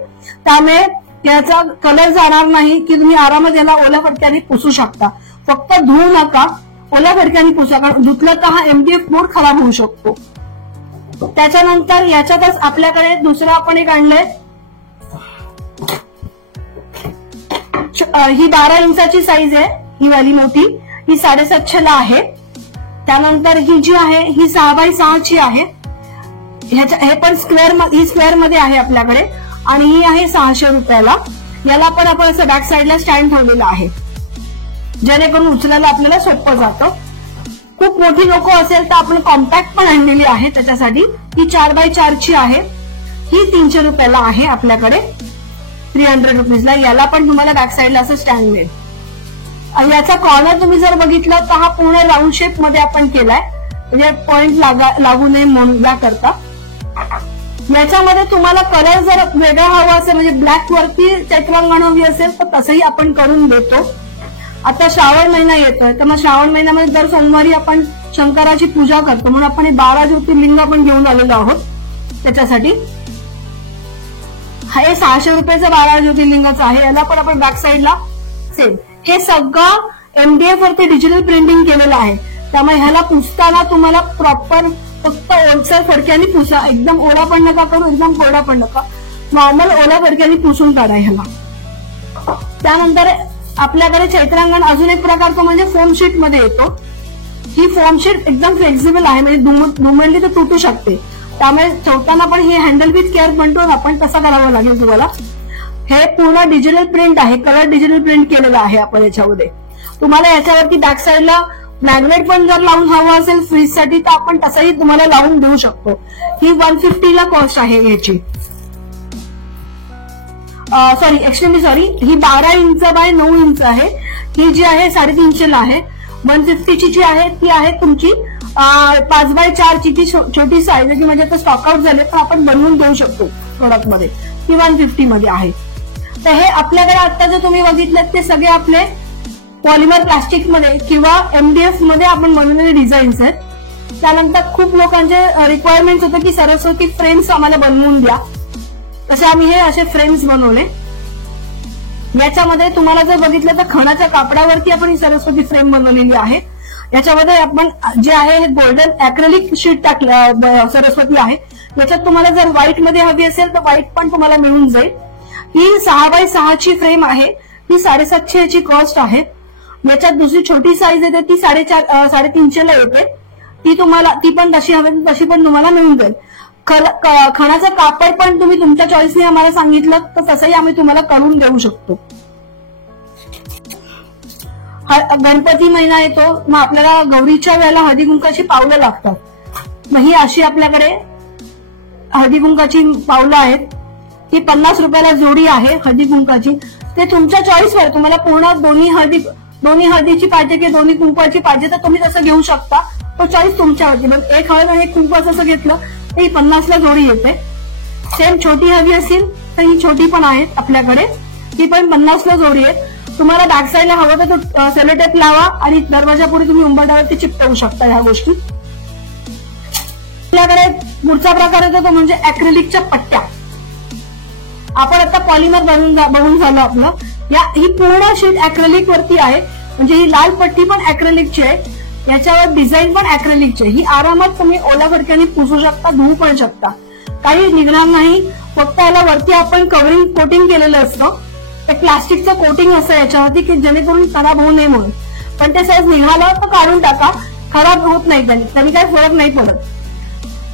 त्यामुळे याचा कलर जाणार नाही की तुम्ही आरामात याला ओल्या फडक्याने पुसू शकता. फक्त धुवू नका, ओल्या फडक्याने पुसा, कारण धुतलं तर हा MDF बोर्ड खराब होऊ शकतो. त्याच्यानंतर याच्यातच आपल्याकडे दुसरं आपण एक आणलंय. ही 12 इंचाची साईज आहे. ही वाली मोठी ही 750ला आहे. त्यानंतर ही जी आहे ही 6x6ची आहे. हे पण स्क्वेअर मध्ये आहे आपल्याकडे आणि ही आहे 600 रुपयाला. याला पण आपण असं बॅक साईडला स्टँड ठेवलेलं आहे जेणेकरून उचलायला आपल्याला सोपं जातं. खूप मोठी लोक असेल तर आपण कॉम्पॅक्ट पण आणलेली आहे त्याच्यासाठी. ही 4x4ची आहे. ही 300 रुपयाला आहे आपल्याकडे. 300 रुपीजला. याला पण तुम्हाला बॅक साईडला असं स्टँड मिळेल. याचा कॉर्नर तुम्ही जर बघितलं तर हा पूर्ण राऊंड शेप मध्ये आपण केलाय म्हणजे पॉइंट लागू नये म्हणून याकरता. याच्यामध्ये तुम्हाला कलर जर वेगळा हवा असेल म्हणजे ब्लॅक वरती चैत्रांगण हवी असेल तर तसंही आपण करून देतो. आता श्रावण महिना येतोय तर मग श्रावण महिन्यामध्ये दर सोमवारी आपण शंकराची पूजा करतो म्हणून आपण 12 ज्योतिर्लिंग पण घेऊन आलेलो आहोत त्याच्यासाठी. हे 600 रुपयाचं 12 ज्योतिर्लिंगाचं आहे. याला पण आपण बॅक साईडला सेम. हे सगळं MDF वरती डिजिटल प्रिंटिंग केलेलं आहे. त्यामुळे ह्याला पुसताना तुम्हाला प्रॉपर फक्त ओलसर फडक्याने पुसा. एकदम ओला पण नका करू, एकदम कोरडा पण नका. नॉर्मल ओला फडक्याने पुसून काढा ह्याला. त्यानंतर आपल्याकडे चैत्रांगण अजून एक प्रकारचा म्हणजे फोम शीट मध्ये येतो. ही फोम शीट एकदम फ्लेक्झिबल आहे म्हणजे दुमडली तर तुटू शकते. त्यामुळे ठेवताना पण हे हँडल विथ केअर म्हणतो आपण तसं करावं लागेल तुम्हाला. हे पूर्ण डिजिटल प्रिंट आहे. कलर डिजिटल प्रिंट केलेलं आहे आपण याच्यामध्ये. तुम्हाला याच्यावरती बॅक साईडला मॅग्नेट पण जर लावून हवं असेल फ्रीजसाठी तर आपण तसंही तुम्हाला लावून देऊ शकतो. ही 150ला कॉस्ट आहे ह्याची. Sorry he 12 inch by 9 inch आहे. ही जी आहे 350ला आहे. 150ची जी आहे ती आहे तुमची 5x4ची ती छोटी साईज आहे म्हणजे आता स्टॉकआउट झाले तर आपण बनवून देऊ शकतो प्रोडक्टमध्ये. ती 150 मध्ये आहे. तर हे आपल्याकडे आता जे तुम्ही बघितलं ते सगळे आपले पॉलिमर प्लास्टिक मध्ये किंवा MDF मध्ये आपण बनवलेले डिझाईन्स आहेत. त्यानंतर खूप लोकांचे रिक्वायरमेंट होतं की सरस्वती फ्रेम्स आम्हाला बनवून द्या. तसे आम्ही हे असे फ्रेम्स बनवले. याच्यामध्ये तुम्हाला जर बघितलं तर खणाच्या कापडावरती आपण ही सरस्वती फ्रेम बनवलेली आहे. याच्यामध्ये आपण जे आहे हे गोल्डन अॅक्रेलिक शीट सरस्वती आहे. याच्यात तुम्हाला जर व्हाईट मध्ये हवी असेल तर व्हाईट पण तुम्हाला मिळून जाईल. ही 6x6ची फ्रेम आहे. ही 750 याची कॉस्ट आहे. याच्यात दुसरी छोटी साईज येते ती 350ला येते. ती पण तशी हवी तशी पण तुम्हाला मिळून जाईल. खणाचं कापड पण तुम्ही तुमच्या चॉईसने आम्हाला सांगितलं तर तसंही आम्ही तुम्हाला करून देऊ शकतो. गणपती महिना येतो मग आपल्याला गौरीच्या वेळेला हळदी कुंकाची पावलं लागतात. मग ही अशी आपल्याकडे हळदी कुंकाची पावलं आहेत. ही 50 रुपयाला जोडी आहे हळदी कुंकाची. ते तुमच्या चॉईसवर तुम्हाला पूर्ण दोन्ही हळदीची पाहिजे की दोन्ही कुंकवाची पाहिजे तर तुम्ही तसं घेऊ शकता. तो चॉईस तुमच्यावरती. मग एक हळद आणि एक कुंकवाचं असं घेतलं तर ही 50ला जोडी येते. सेम छोटी हवी असेल तर ही छोटी पण आहेत आपल्याकडे. ही पण 50ला जोडी आहे. तुम्हाला बॅक साईडला हवं तर सेलोटेप लावा आणि दरवाजापुढे तुम्ही उंबरठ्यावरती चिपटवू शकता ह्या गोष्टी. आपल्याकडे पुढचा प्रकार येतो तो म्हणजे अॅक्रेलिकच्या पट्ट्या. आपण आता पॉलिमर बनवून झालं आपलं. ही पूर्ण शीट अॅक्रेलिक वरती आहे म्हणजे ही लाल पट्टी पण अॅक्रेलिकची आहे. याच्यावर डिझाईन पण अॅक्रेलिकची आहे. ही आरामात तुम्ही ओल्या फडक्याने पुसू शकता, धुवू पण शकता. काही निघणार नाही. फक्त याला वरती आपण कव्हरिंग कोटिंग केलेलं असतं, ते प्लास्टिकचं कोटिंग असतं याच्यावरती की जेणेकरून खराब होऊ नये म्हणून. पण ते सहज निघालं तर काढून टाका, खराब होत नाही त्यांनी काही फरक नाही पडत.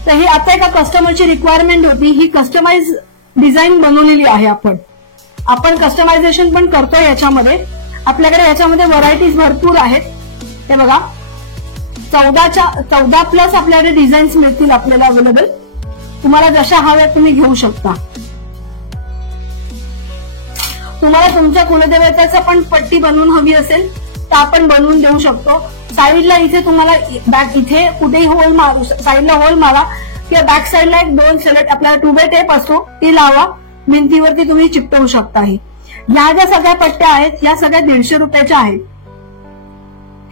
तर ही आता एका कस्टमरची रिक्वायरमेंट होती, ही कस्टमाइज डिझाईन बनवलेली आहे. आपण कस्टमायझेशन पण करतोय याच्यामध्ये. आपल्याकडे याच्यामध्ये व्हरायटीज भरपूर आहेत. हे बघा 14+ आपल्याकडे डिझाईन्स मिळतील आपल्याला अवेलेबल. तुम्हाला जशा हव्या तुम्ही घेऊ शकता. तुम्हाला तुमच्या कुलदेवताचं पण पट्टी बनवून हवी असेल तर आपण बनवून देऊ शकतो. साईडला इथे तुम्हाला बॅक इथे कुठेही होल मारू, साईडला होल मारा किंवा बॅक साईडला 2 सेलेक्ट आपल्याला 2 टेप असतो ती लावा, भिंतीवरती तुम्ही चिकटवू शकता. ह्या ज्या सगळ्या पट्ट्या आहेत या सगळ्या 150 रुपयाच्या आहेत.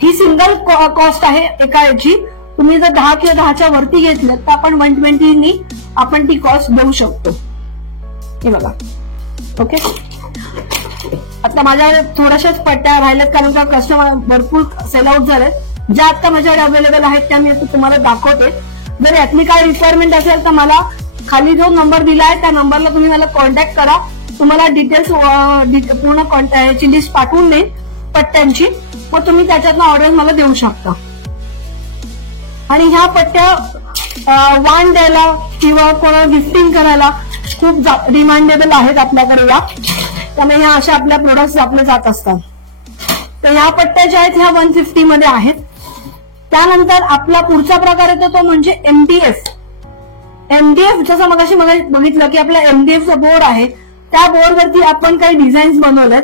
ही सिंगल कॉस्ट आहे एका याची. तुम्ही जर 10 किंवा 10च्या वरती घेतलं तर आपण 120 नी आपण ती कॉस्ट देऊ शकतो. हे बघा. ओके, आता माझ्या थोड्याशाच पट्ट्या राहिल्यात कारण का कस्टमर भरपूर सेल आउट झालेत. ज्या आता माझ्याकडे अवेलेबल आहेत त्या मी आता तुम्हाला दाखवते. जर यातली काय रिक्वायरमेंट असेल तर मला खाली जो नंबर दिला आहे त्या नंबरला तुम्ही मला कॉन्टॅक्ट करा. तुम्हाला डिटेल्स पूर्ण याची लिस्ट पाठवून देईन पट्ट्यांची, मग तुम्ही त्याच्यातनं ऑर्डर मला देऊ शकता. आणि ह्या पट्ट्या वाण द्यायला किंवा कोणाला गिफ्टिंग करायला खूप डिमांडेबल आहेत आपल्याकडे या. त्यामुळे ह्या अशा आपल्या प्रोडक्ट्स आपले जात असतात. तर ह्या पट्ट्या ज्या आहेत ह्या 150 मध्ये आहेत. त्यानंतर आपला पुढचा प्रकार येतो तो म्हणजे MDF. जसं मगाशी बघितलं की आपला MDFचा बोर्ड आहे, त्या बोर्डवरती आपण काही डिझाईन्स बनवलेत.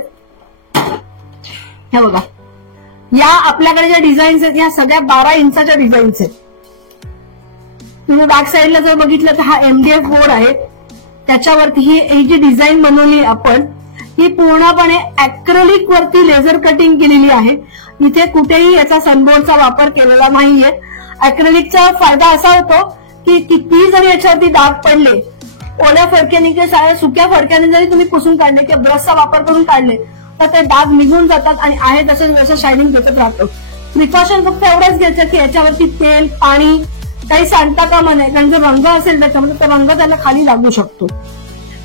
हे बघा, या आपल्याकडे ज्या डिझाईन्स आहेत या सगळ्या 12 इंचाच्या डिझाईन्स आहेत. तुम्ही बॅक साईडला जर बघितलं तर हा MDF बोर्ड आहे, त्याच्यावरती ही जी डिझाईन बनवली आपण ही पूर्णपणे अॅक्रेलिक वरती लेझर कटिंग केलेली आहे. इथे कुठेही याचा सनबोर्डचा वापर केलेला नाहीये. अॅक्रेलिकचा फायदा असा होतो की किती जरी याच्यावरती डाग पडले, ओल्या फडक्याने किंवा सुक्या फडक्याने जरी तुम्ही पुसून काढले किंवा ब्रशचा वापर करून काढले तर ते डाग निघून जातात आणि आहे तसं शायनिंग देत राहतं. प्रिकॉशन फक्त एवढंच घ्यायचं की याच्यावरती तेल पाणी काही सांडता कामा नये, कारण जो रंग असेल त्याच्यामध्ये तो रंग त्याला खाली लागू शकतो.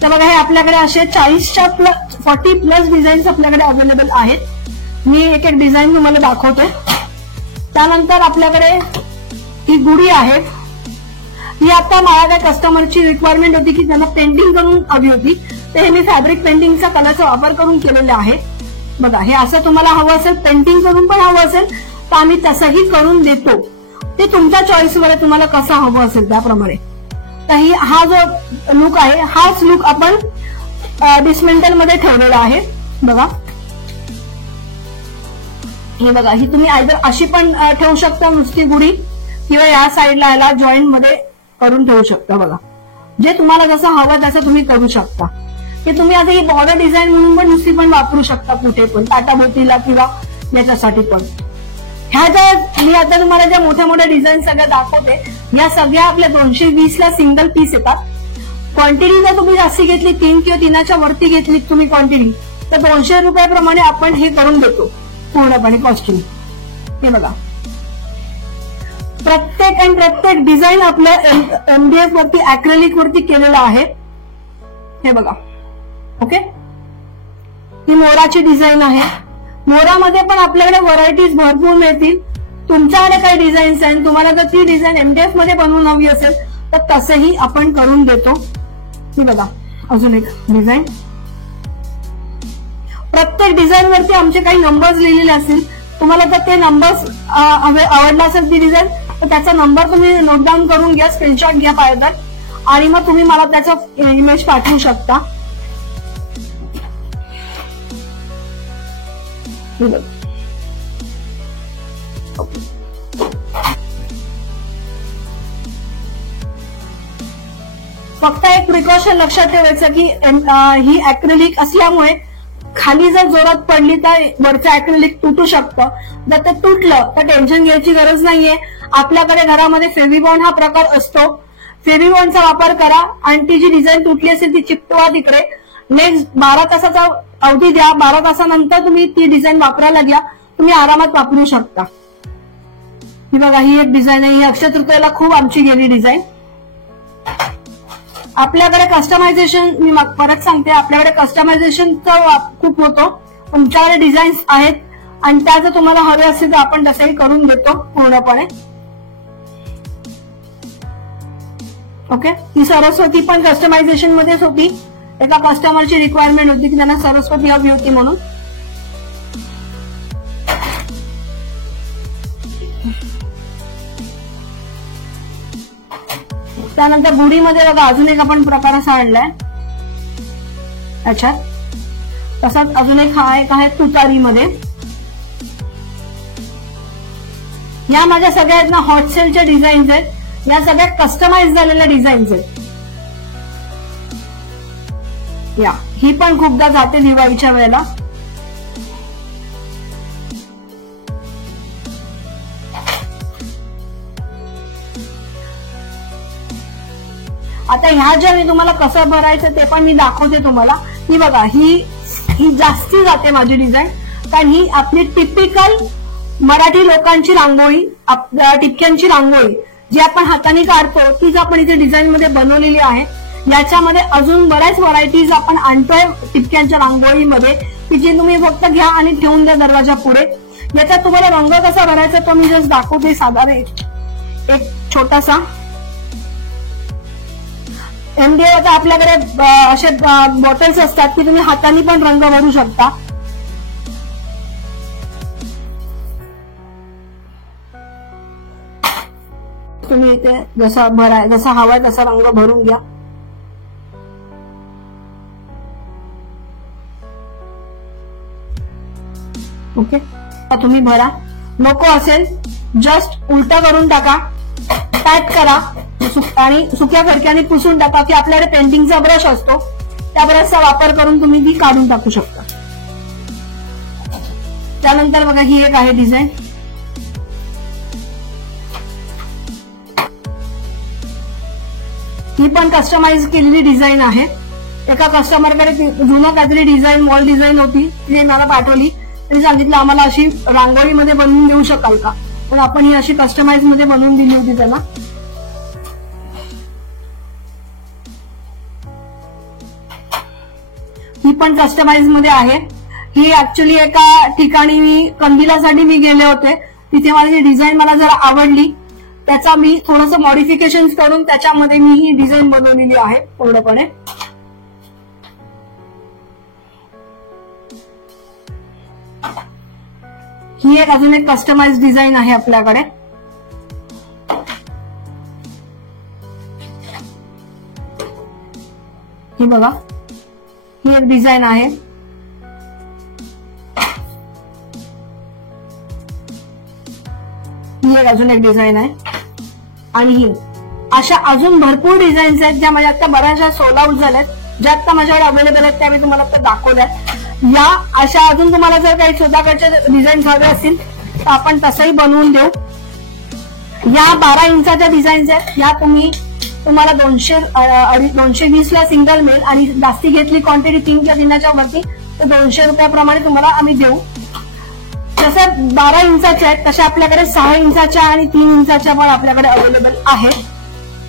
तर बघा हे आपल्याकडे असे 40+ डिझाईन्स आपल्याकडे अवेलेबल आहेत. मी एक एक डिझाईन तुम्हाला दाखवते. त्यानंतर आपल्याकडे ही गुढी आहे. ही आता माझ्या कस्टमरची रिक्वायरमेंट होती की त्यांना पेंटिंग करून हवी होती, तर हे मी फॅब्रिक पेंटिंगचा कलरचा वापर करून केलेला आहे. बघा हे असं तुम्हाला हवं असेल, पेंटिंग करून पण हवं असेल तर आम्ही तसंही करून देतो. ते तुमच्या चॉईसवर आहे, तुम्हाला कसं हवं असेल त्याप्रमाणे. तर हा जो लुक आहे हाच लुक आपण डिस्मेंटल मध्ये ठेवलेला आहे. बघा हे बघा, ही तुम्ही आयदर अशी पण ठेवू शकता नुसती गुढी किंवा या साईडला याला जॉईंट मध्ये करून ठेवू शकता. बघा जे तुम्हाला जसं हवं तसं तुम्ही करू शकता. हे तुम्ही आता ही बॉर्डर डिझाईन म्हणून पण नुसती पण वापरू शकता कुठे पण, ताटाभोवतीला किंवा याच्यासाठी पण. ह्या ज्या मी आता तुम्हाला ज्या मोठ्या मोठ्या डिझाईन सगळ्या दाखवते या सगळ्या आपल्या 220ला सिंगल पीस येतात. क्वांटिटी जर तुम्ही जास्ती घेतली 3 किंवा 3च्या वरती घेतली तुम्ही क्वांटिटी तर 200 रुपयाप्रमाणे आपण हे करून देतो पूर्णपणे कॉस्टिंग. हे बघा प्रत्येक डिझाईन आपल्या MDF वरती अॅक्रेलिक वरती केलेलं आहे. हे बघा ओके, ही मोराची डिझाईन आहे. मोरामध्ये पण आपल्याकडे व्हरायटीज भरपूर मिळतील. तुमच्याकडे काही डिझाईन्स आहेत, तुम्हाला जर ती डिझाईन MDF मध्ये बनवून हवी असेल तर तसंही आपण करून देतो. ही बघा अजून एक डिझाईन. प्रत्येक डिझाईन वरती आमचे काही नंबर्स लिहिलेले असतील. तुम्हाला जर ते नंबर्स आवडला असेल ती डिझाईन तर त्याचा नंबर तुम्ही नोट डाऊन करून घ्या, स्क्रीनशॉट घ्या पाहिजे आणि मग तुम्ही मला त्याचा इमेज पाठवू शकता. फक्त एक प्रिकॉशन लक्षात ठेवायचं की ही अॅक्रेलिक असल्यामुळे खाली जर जोरात पडली तर वरचं अॅक्रेलिक तुटू शकतं. जर ते तुटलं तर टेन्शन घ्यायची गरज नाहीये. आपल्याकडे घरामध्ये फेविबॉन्ड हा प्रकार असतो. फेविबॉन्डचा वापर करा आणि ती जी डिझाईन तुटली असेल ती चिकटवा तिकडे. नेक्स्ट 12 तासाचा अवधी द्या. 12 तासानंतर तुम्ही ती डिझाईन वापरायला लागल्या तुम्ही आरामात वापरू शकता. ही बघा ही एक डिझाईन आहे. ही अक्षय तृतीयेला खूप आमची गेली डिझाईन. आपल्याकडे कस्टमायझेशन, मी परत सांगते, आपल्याकडे कस्टमायझेशनचा खूप होतो. तुमच्याकडे डिझाईन्स आहेत आणि त्या जर तुम्हाला हवे असतील तर आपण तसंही करून देतो पूर्णपणे. ओके. ही सरस्वती पण कस्टमायझेशन मध्येच होती. एका कस्टमरची रिक्वायरमेंट होती की त्यांना सरस्वती हवी होती म्हणून. त्यानंतर बुडीमध्ये बघा अजून एक आपण प्रकार असा आणलाय. अच्छा, तसाच अजून एक हा एक आहे तुतारीमध्ये. या माझ्या सगळ्यात ना हॉटसेलच्या डिझाईन्स आहेत. या सगळ्या कस्टमाइज झालेल्या डिझाईन्स आहेत. या ही पण खूपदा जाते दिवाळीच्या वेळेला. आता ह्या ज्या मी तुम्हाला कसं भरायचं ते पण मी दाखवते तुम्हाला. ही बघा, ही जास्ती जाते माझी डिझाईन, कारण ही आपली टिपिकल मराठी लोकांची रांगोळी, टिपक्यांची रांगोळी जी आपण हाताने काढतो तीच आपण इथे डिझाईन मध्ये बनवलेली आहे. याच्यामध्ये अजून बऱ्याच व्हरायटीज आपण आणतोय टिपक्यांच्या रांगोळीमध्ये, की जे तुम्ही फक्त घ्या आणि ठेवून द्या दरवाजा पुढे. याच्यात तुम्हाला रंग कसा भरायचा तो मी जस्ट दाखवते. साधारण एक छोटासा एमडीएचा आपल्याकडे असे बॉटल्स असतात की तुम्ही हाताने पण रंग भरू शकता. तुम्ही इथे जसा हवाय तसा रंग भरून घ्या. ओके. तुम्ही भरा. नको असेल जस्ट उलटा करून टाका, पॅक करा आणि सुक्या फडक्याने पुसून टाका, की आपल्याकडे पेंटिंगचा ब्रश असतो त्या ब्रशचा वापर करून तुम्ही ती काढून टाकू शकता. त्यानंतर बघा ही एक आहे डिझाईन. ही पण कस्टमाइज केलेली डिझाईन आहे. एका कस्टमरकडे जुनं काहीतरी डिझाईन, वॉल डिझाईन होती, तिने मला पाठवली. त्यांनी सांगितलं आम्हाला अशी रांगोळीमध्ये बनवून देऊ शकाल का, पण आपण ही अशी कस्टमाइज मध्ये बनवून दिली होती त्यांना. ही पण कस्टमाइज मध्ये आहे. ही ऍक्च्युली एका ठिकाणी मी कंदिलासाठी मी गेले होते, तिथे माझी डिझाईन मला जरा आवडली, त्याचा मी थोडंसं मॉडिफिकेशन करून त्याच्यामध्ये मी ही डिझाईन बनवलेली आहे पूर्णपणे. ही एक अजून एक कस्टमाइज डिझाईन आहे आपल्याकडे. ही बघा, ही एक डिझाईन आहे. ही एक अजून एक डिझाईन आहे. आणि ही अशा अजून भरपूर डिझाईन्स आहेत ज्या माझ्या आता बऱ्याचशा सोल्ड आउट झाल्यात, ज्या आता माझ्याकडे अवेलेबल आहेत त्या मी तुम्हाला आता दाखवल्यात. या अशा अजून तुम्हाला जर काही स्वतःकडच्या डिझाईन्स हवे असतील तर आपण तसंही बनवून देऊ. या 12 इंचाच्या डिझाईन्स आहेत. या तुम्हाला 220 ला सिंगल मिळेल आणि जास्ती घेतली क्वांटिटी 3 दिनाच्या वरती तर 200 रुपयाप्रमाणे तुम्हाला आम्ही देऊ. जसं 12 इंचाच्या आहेत तशा आपल्याकडे 6 इंचाच्या आणि 3 इंचाच्या पण आपल्याकडे अवेलेबल आहेत,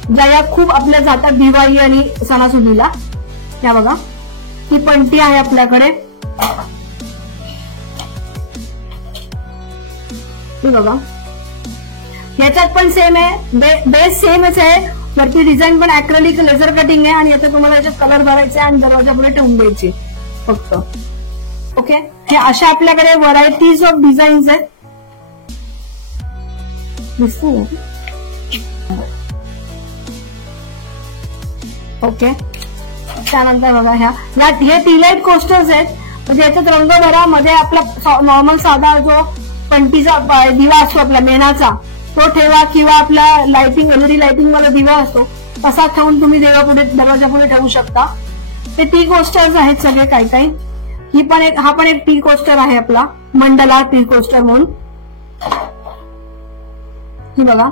ज्या या खूप आपल्या जातात दिवाळी आणि सणासुदीला. या बघा, ही पंटी आहे आपल्याकडे. बघा, याच्यात पण सेम आहे, बेस सेमच आहे. वरती डिझाईन पण अॅक्रेलिक लेझर कटिंग आहे आणि याच्यात तुम्हाला याच्यात कलर भरायचे आणि दरवाजा पुढे ठेवून द्यायचे फक्त. ओके. हे अशा आपल्याकडे व्हरायटीज ऑफ डिझाईन्स आहेत. ओके. त्यानंतर बघा हे टीलाइट कोस्टर्स आहेत. म्हणजे याच्यात रंग भरा, मध्ये आपला नॉर्मल साधा जो पंटीचा दिवा असतो आपला मेणाचा तो ठेवा, किंवा आपला लाइटिंग एलईडी लाइटिंग वाला दिवा असतो तसा ठेवून तुम्ही देवापुढे दरवाजा पुढे ठेवू शकता. ते टी कोस्टर्स आहेत सगळे काही काही. हा पण एक टी कोस्टर आहे आपला, मंडला टी कोस्टर म्हणून. ही बघा,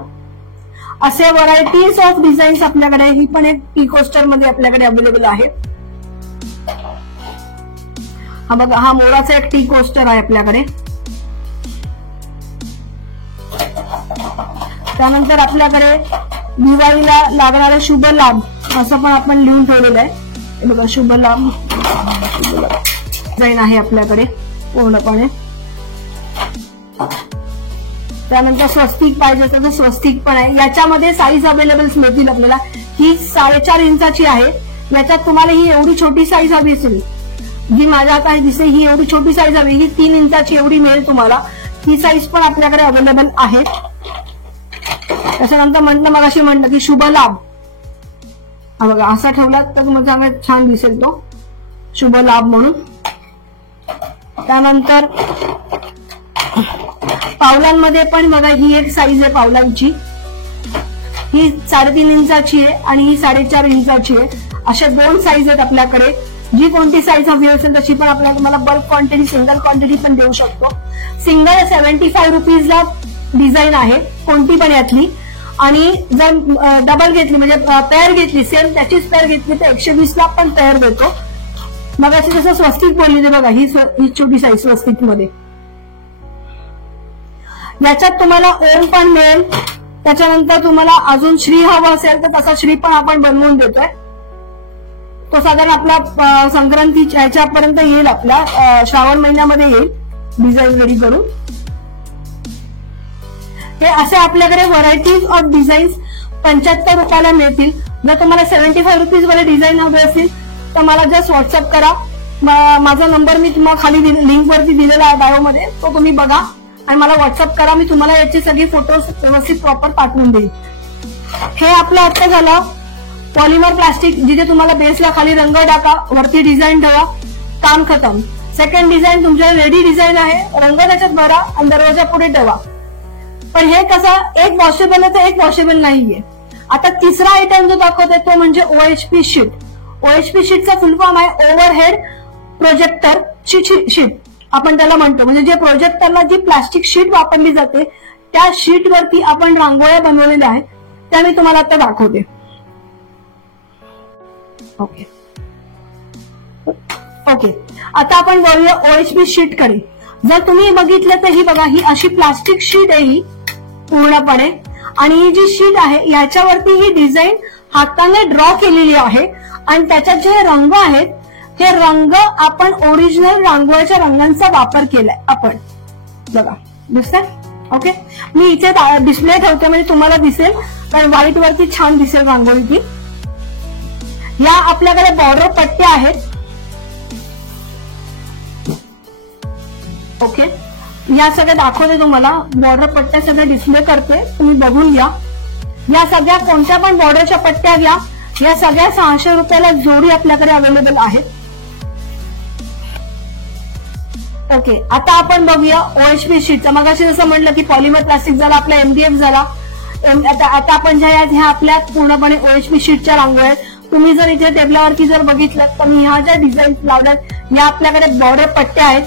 असे व्हरायटीज ऑफ डिझाईन्स आपल्याकडे. ही पण एक टी कोस्टर मध्ये आपल्याकडे अवेलेबल आहे. हा बघा, हा मोराचा एक टी कोस्टर आहे आपल्याकडे. त्यानंतर आपल्याकडे दिवाळीला लागणारे शुभ लाभ असं पण आपण लिहून ठेवलेलं आहे. हे बघा शुभ लाभ डिझाईन आहे आपल्याकडे पूर्णपणे. त्यानंतर स्वस्तिक पाहिजे असेल तर स्वस्तिक पण आहे. याच्यामध्ये साईज अवेलेबल्स मिळतील आपल्याला. ही 4.5 इंचाची आहे. याच्यात तुम्हाला ही एवढी छोटी साईज हवी असेल, जी माझ्या आता दिसते ही एवढी छोटी साईज हवी, ही 3 इंचाची एवढी मिळेल तुम्हाला. ही साईज पण आपल्याकडे अवेलेबल आहे. त्याच्यानंतर मगाशी म्हटलं की शुभ लाभ, हा बघा असा ठेवला तर तुम्हाला छान दिसेल तो शुभ लाभ म्हणून. त्यानंतर पावलांमध्ये पण बघा ही एक साईज आहे पावलांची. ही 3.5 इंचाची आहे आणि ही 4.5 इंचाची आहे. अशा 2 साईज आहेत आपल्याकडे. जी कोणती साईज हवी असेल तशी पण आपल्याला तुम्हाला बल्क क्वांटिटी सिंगल क्वांटिटी पण देऊ शकतो. सिंगल 75 रुपीजला डिझाईन आहे कोणती पण यातली. आणि जर डबल घेतली म्हणजे पेअर घेतली सेम त्याचीच पेअर घेतली तर 120 ला पण पेअर देतो. मग अशी जसं स्वस्तिक बोलली बघा ही छोटी साईज स्वस्तिक मध्ये. याच्यात तुम्हाला ओम पण मिळेल. त्याच्यानंतर तुम्हाला अजून श्री हवं असेल तर तसा श्री पण आपण बनवून देतोय. तो साधारण आपला संक्रांती ह्याच्यापर्यंत येईल, आपला श्रावण महिन्यामध्ये येईल डिझाईन रेडी करून. हे असे आपल्याकडे व्हरायटीज ऑफ डिझाईन्स 75 रुपयाला मिळतील. जर तुम्हाला 75 रुपीज वाले डिझाईन हवे असतील तर मला जस्ट व्हॉट्सअप करा. माझा नंबर मी तुम्हाला खाली लिंक वरती दिलेला आहे बायोमध्ये, तो तुम्ही बघा आणि मला व्हॉट्सअप करा. मी तुम्हाला याची सगळी फोटोज व्यवस्थित प्रॉपर पाठवून देईल. हे आपलं आता झालं पॉलिमर प्लास्टिक, जिथे तुम्हाला बेसला खाली रंग टाका, वरती डिझाईन ठेवा, काम खतम. सेकंड डिझाईन तुमच्या रेडी डिझाईन आहे, रंग त्याच्यात भरा आणि दरवाजा पुढे ठेवा. पण हे कसं एक वॉशेबल आहे तर एक वॉशेबल नाहीये. आता तिसरा आयटम जो दाखवतोय तो म्हणजे OHP शीट. OHP शीटचा फुल फॉर्म आहे ओव्हरहेड प्रोजेक्टर शीट आपण त्याला म्हणतो. म्हणजे जे प्रोजेक्टरला जी प्लास्टिक शीट वापरली जाते त्या शीट वरती आपण रांगोळ्या बनवलेल्या आहेत, त्या मी तुम्हाला आता दाखवते. ओके आता आपण बोलूया OHP शीट कडे. जर तुम्ही बघितलं तर ही बघा ही अशी प्लास्टिक शीट आहे ही पूर्णपणे. आणि ही जी शीट आहे याच्यावरती ही डिझाईन हाताने ड्रॉ केलेली आहे. आणि त्याच्यात जे रंग आहेत हे रंग आपण ओरिजिनल रांगोळ्याच्या रंगांचा वापर केलाय आपण. बघा दिसतंय. ओके मी इथे डिस्प्ले ठेवते म्हणजे तुम्हाला दिसेल, कारण व्हाईट वरती छान दिसेल रांगोळी ती. या आपल्याकडे बॉर्डर पट्ट्या आहेत. ओके या सगळ्या दाखवते तुम्हाला. बॉर्डर पट्ट्या सगळ्या डिस्प्ले करते, तुम्ही बघून घ्या. या सगळ्या कोणत्या पण बॉर्डरच्या पट्ट्या घ्या. या सगळ्या 600 रुपयाला जोडी आपल्याकडे अवेलेबल आहेत. ओके आता आपण बघूया OHP शीटचा. मगाशी जसं म्हणलं की पॉलिमर प्लास्टिक झाला, आपला MDF झाला. आता आपण ज्या आहेत ह्या आपल्या पूर्णपणे OHP शीटच्या रांगोळ्या आहेत. तुम्ही जर इथे टेबलावरती जर बघितलं तर मी ह्या ज्या डिझाईन लावल्यात या आपल्याकडे बॉर्डर पट्ट्या आहेत.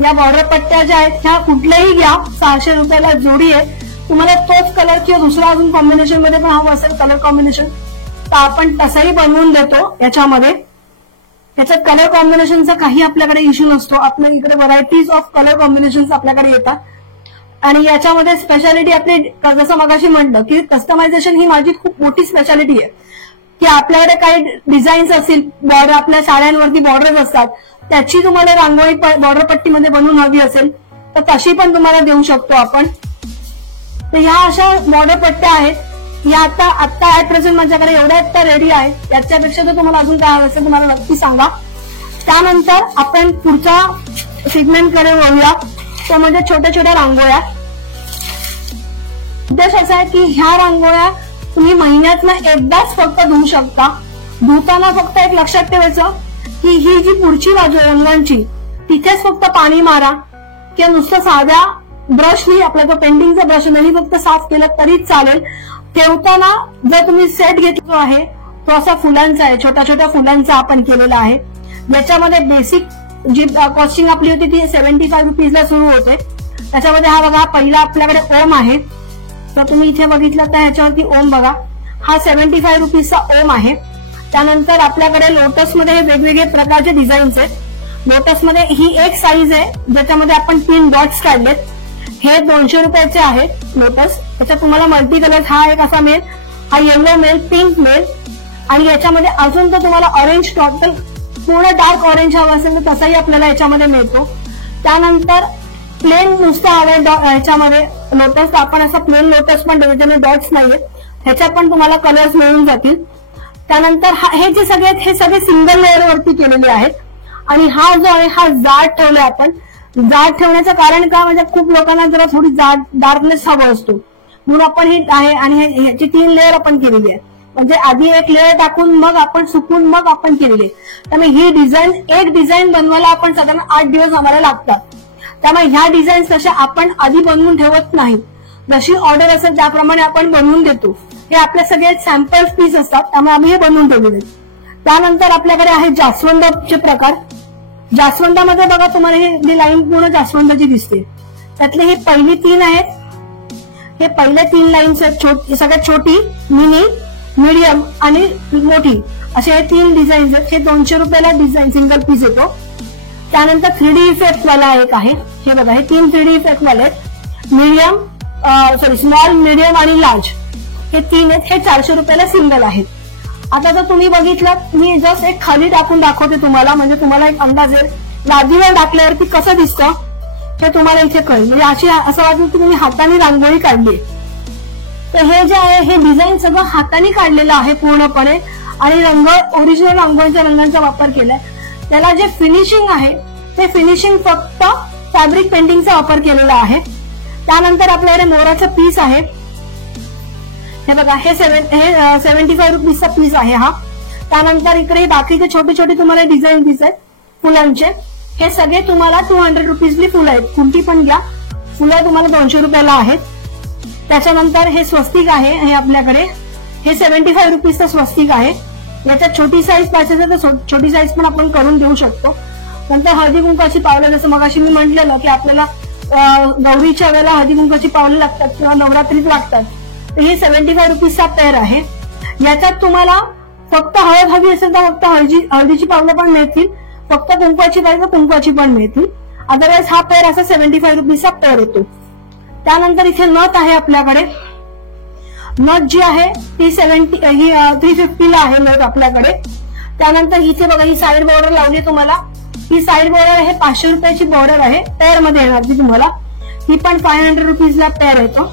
या बॉर्डर पट्ट्या ज्या आहेत ह्या कुठल्याही घ्या, 600 रुपयाला जोडी आहे. तुम्हाला तोच कलर किंवा दुसरा अजून कॉम्बिनेशन मध्ये पण हवं असेल कलर कॉम्बिनेशन तर आपण तसंही बनवून देतो याच्यामध्ये. याच्यात कलर कॉम्बिनेशनचा काही आपल्याकडे इश्यू नसतो. आपल्या इकडे व्हरायटीज ऑफ कलर कॉम्बिनेशन आपल्याकडे येतात. आणि याच्यामध्ये स्पेशालिटी आपली जसं मगाशी म्हटलं की कस्टमायझेशन ही माझी खूप मोठी स्पेशालिटी आहे. की आपल्याकडे काही डिझाईन्स असतील, बॉर्डर आपल्या साड्यांवरती बॉर्डर असतात, त्याची तुम्हाला रांगोळी बॉर्डर पट्टीमध्ये बनवून हवी असेल तर तशी पण तुम्हाला देऊ शकतो आपण. तर ह्या अशा बॉर्डर पट्ट्या आहेत. या आता ऍट प्रेझेंट माझ्याकडे एवढ्या त्या रेडी आहेत. याच्यापेक्षा जर तुम्हाला अजून काय हवं असेल तर मला नक्की सांगा. त्यानंतर आपण पुढच्या सेगमेंटकडे वळूया, तो म्हणजे छोट्या छोट्या रांगोळ्या. उद्देश असा आहे की ह्या रांगोळ्या तुम्ही महिन्यातनं एकदाच फक्त धुवू शकता. धुताना फक्त एक लक्षात ठेवायचं की ही जी पुढची बाजू रंगांची तिथेच फक्त पाणी मारा किंवा नुसतं साध्या ब्रशनी, आपला जो पेंटिंगचा ब्रश नाही फक्त साफ केलं तरीच चालेल. ठेवताना जर तुम्ही सेट घेतला आहे तो असा फुलांचा आहे, छोट्या छोट्या फुलांचा आपण केलेला आहे. याच्यामध्ये बेसिक जी कॉस्टिंग आपली होती ती 75 रुपीजला सुरू होते. त्याच्यामध्ये हा बघा पहिला आपल्याकडे ओम आहे. तर तुम्ही इथे बघितलं तर ह्याच्यावरती ओम बघा, हा 75 रुपीजचा ओम आहे. त्यानंतर आपल्याकडे लोटसमध्ये वेगवेगळे प्रकारचे डिझाईन्स आहेत. लोटसमध्ये ही एक साईज आहे ज्याच्यामध्ये आपण 3 डॉट्स काढलेत. हे 200 रुपयाचे आहेत. लोटस. त्याच्यात तुम्हाला मल्टी कलर, हा एक असा मिळेल, हा येलो मिळेल, पिंक मिळेल आणि याच्यामध्ये अजून तर तुम्हाला ऑरेंज, टोटल पूर्ण डार्क ऑरेंज हवा असेल तर तसाही आपल्याला याच्यामध्ये मिळतो. त्यानंतर प्लेन नुसतं हवं ह्याच्यामध्ये लोटस, आपण असं प्लेन लोटस पण त्याच्यामध्ये डॉट्स नाहीये, ह्याच्यात पण तुम्हाला कलर्स मिळून जातील. त्यानंतर हे जे सगळे आहेत हे सगळे सिंगल लेअर वरती केलेले आहेत. आणि हा जो आहे हा जाड ठेवलाय आपण. जाड ठेवण्याचं कारण काय, म्हणजे खूप लोकांना जरा थोडी जाड डार्कनेस हवा असतो म्हणून आपण ही आहे. आणि ह्याची 3 लेअर आपण केलेली आहे, म्हणजे आधी एक लेअर टाकून मग आपण सुकून मग आपण केलेली. त्यामुळे ही डिझाईन, एक डिझाईन बनवायला आपण साधारण 8 दिवस आम्हाला लागतात. त्यामुळे ह्या डिझाईन तशा आपण आधी बनवून ठेवत नाही, जशी ऑर्डर असेल त्याप्रमाणे आपण बनवून देतो. हे आपले सगळे सॅम्पल पीस असतात, त्यामुळे आम्ही हे बनवून ठेवलेले. त्यानंतर आपल्याकडे आहे जास्वंदाचे प्रकार. जास्वंदामध्ये बघा तुम्हाला ही लाईन पूर्ण जास्वंदाची दिसते. त्यातले ही पहिली 3 आहेत, हे पहिले 3 लाईन्स आहेत, सगळ्यात छोटी, मिनी, मीडियम आणि मोठी असे हे 3 डिझाईन्स आहेत. हे 200 रुपयाला डिझाईन सिंगल पीस येतो. त्यानंतर 3D इफेक्ट वाला एक आहे, हे बघा हे 3 3D इफेक्ट वाले आहेत. मीडियम, स्मॉल, मीडियम आणि लार्ज हे 3 आहेत. हे 400 रुपयाला सिंगल आहेत. आता जर तुम्ही बघितलं, मी जस्ट एक खाली टाकून दाखवते तुम्हाला, म्हणजे तुम्हाला एक अंदाज येईल लादीवर टाकल्यावरती कसं दिसतं हे तुम्हाला इथे कळेल. म्हणजे अशी असं वाटतं की तुम्ही हाताने रांगोळी काढली. तर हे जे आहे हे डिझाईन सगळं हाताने काढलेलं आहे पूर्णपणे आणि रंग ओरिजिनल रांगोळीच्या रंगांचा वापर केलाय. त्याला जे फिनिशिंग आहे ते फिनिशिंग फक्त फॅब्रिक पेंटिंगचा वापर केलेला आहे. त्यानंतर आपल्याकडे मोराचा पीस आहे, हे बघा हे 75 रुपीजचा पीस आहे हा. त्यानंतर इकडे बाकीचे छोटे छोटे तुम्हाला डिझाईन दिसत फुलांचे, हे सगळे तुम्हाला 200 रुपीजली फुलं आहेत. कुठली पण घ्या, फुलं तुम्हाला 200 रुपयाला आहेत. त्याच्यानंतर हे स्वस्तिक आहे, हे आपल्याकडे हे 75 रुपीजचं स्वस्तिक आहे. याच्यात छोटी साईज पाहिजे तर छोटी साईज पण आपण करून देऊ शकतो. नंतर हळदी कुंकाची पावलं, जसं मगाशी मी म्हटलेलं की आपल्याला गौरीच्या वेळेला हळदी कुंकाची पावलं लागतात किंवा नवरात्रीत लागतात, तर ही 75 रुपीजचा पेअर आहे. याच्यात तुम्हाला फक्त हळद हवी असेल तर फक्त हळदीची पावलं पण मिळतील, फक्त कुंकवाची पाहिजे तर कुंकवाची पण मिळतील. अदरवाईज हा पेअर असा 75 रुपीजचा पेअर येतो. त्यानंतर इथे नथ आहे आपल्याकडे. नथ जी आहे ती 350 ला आहे नथ आपल्याकडे. त्यानंतर इथे बघा ही साईड बॉर्डर लावली तुम्हाला. ही साईड बॉर्डर आहे 500 रुपयाची बॉर्डर आहे, पेअर मध्ये येणार ती तुम्हाला. ही पण 500 रुपीजला पेअर येतो.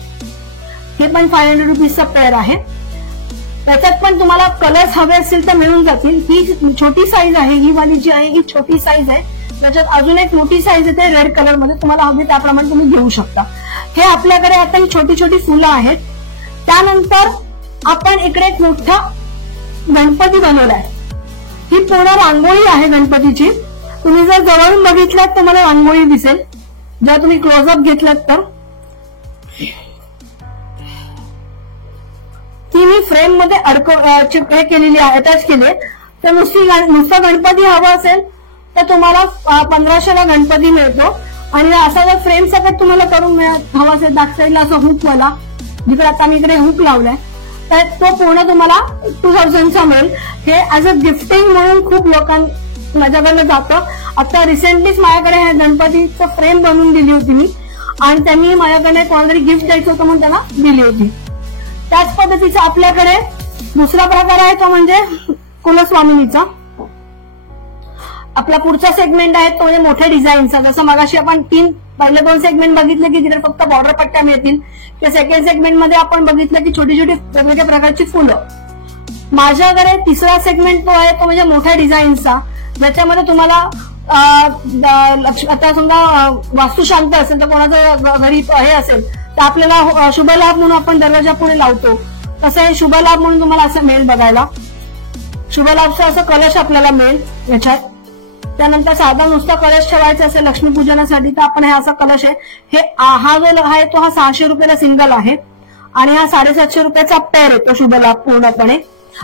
हे पण 500 रुपीजचा पेअर आहे. त्याच्यात पण तुम्हाला कलर्स हवे असतील तर मिळून जातील. ही छोटी साईज आहे, ही वाली जी आहे ही छोटी साईज आहे. त्याच्यात अजून एक मोठी साईज येते रेड कलर मध्ये, तुम्हाला हवी त्याप्रमाणे तुम्ही घेऊ शकता. हे आपल्याकडे आता ही छोटी छोटी फुलं आहेत. त्यानंतर आपण इकडे एक मोठा गणपती बनवलाय. ही पूर्ण रांगोळी आहे गणपतीची. तुम्ही जर जवळून बघितलात तर मला रांगोळी दिसेल, जर तुम्ही क्लोजअप घेतलात तर. ती मी फ्रेम मध्ये हे केलेली आहे, अटॅच केले. तर नुसता गणपती हवा असेल तर तुम्हाला 1500 ला गणपती मिळतो. आणि असा जर फ्रेम सगळं तुम्हाला करून हवा असेल बॅक साईडला असं हुकवाला, जिकडे आता मी इकडे हुक लावलाय, तर तो पूर्ण तुम्हाला 2000चा मिळेल. हे ऍज अ गिफ्टिंग म्हणून खूप लोकांना माझ्याकडे जातं. आता रिसेंटलीच माझ्याकडे गणपतीचं फ्रेम बनवून दिली होती मी, आणि त्यांनी माझ्याकडे कोणातरी गिफ्ट द्यायचं होतं म्हणून त्यांना दिली होती. त्याच पद्धतीचा आपल्याकडे दुसरा प्रकार आहे तो म्हणजे कुलस्वामिनीचा. आपला पुढचा सेगमेंट आहे तो म्हणजे मोठ्या डिझाईनचा. जसं मगाशी आपण पहिले 2 सेगमेंट बघितले की तिथे फक्त बॉर्डर पट्ट्या मिळतील, त्या सेकंड सेगमेंटमध्ये आपण बघितलं की छोटी छोटी वेगवेगळ्या प्रकारची फुलं. माझ्याकडे तिसरा सेगमेंट तो आहे तो म्हणजे मोठ्या डिझाईनचा, ज्याच्यामध्ये तुम्हाला आता समजा वास्तुशांत असेल तर कोणाचं घरी हे असेल तर आपल्याला शुभलाभ म्हणून आपण दरवाजा पुढे लावतो, तसं हे शुभलाभ म्हणून तुम्हाला असं मिळेल बघायला. शुभलाभचा असं कलश आपल्याला मिळेल याच्यात. त्यानंतर साधा नुसता कलश ठेवायचा असेल लक्ष्मीपूजनासाठी तर आपण हे असा कलश आहे. हे हा जो आहे तो हा 600 रुपयाला सिंगल आहे आणि हा 750 रुपयाचा पेअर येतो शुभलाभ पूर्णपणे.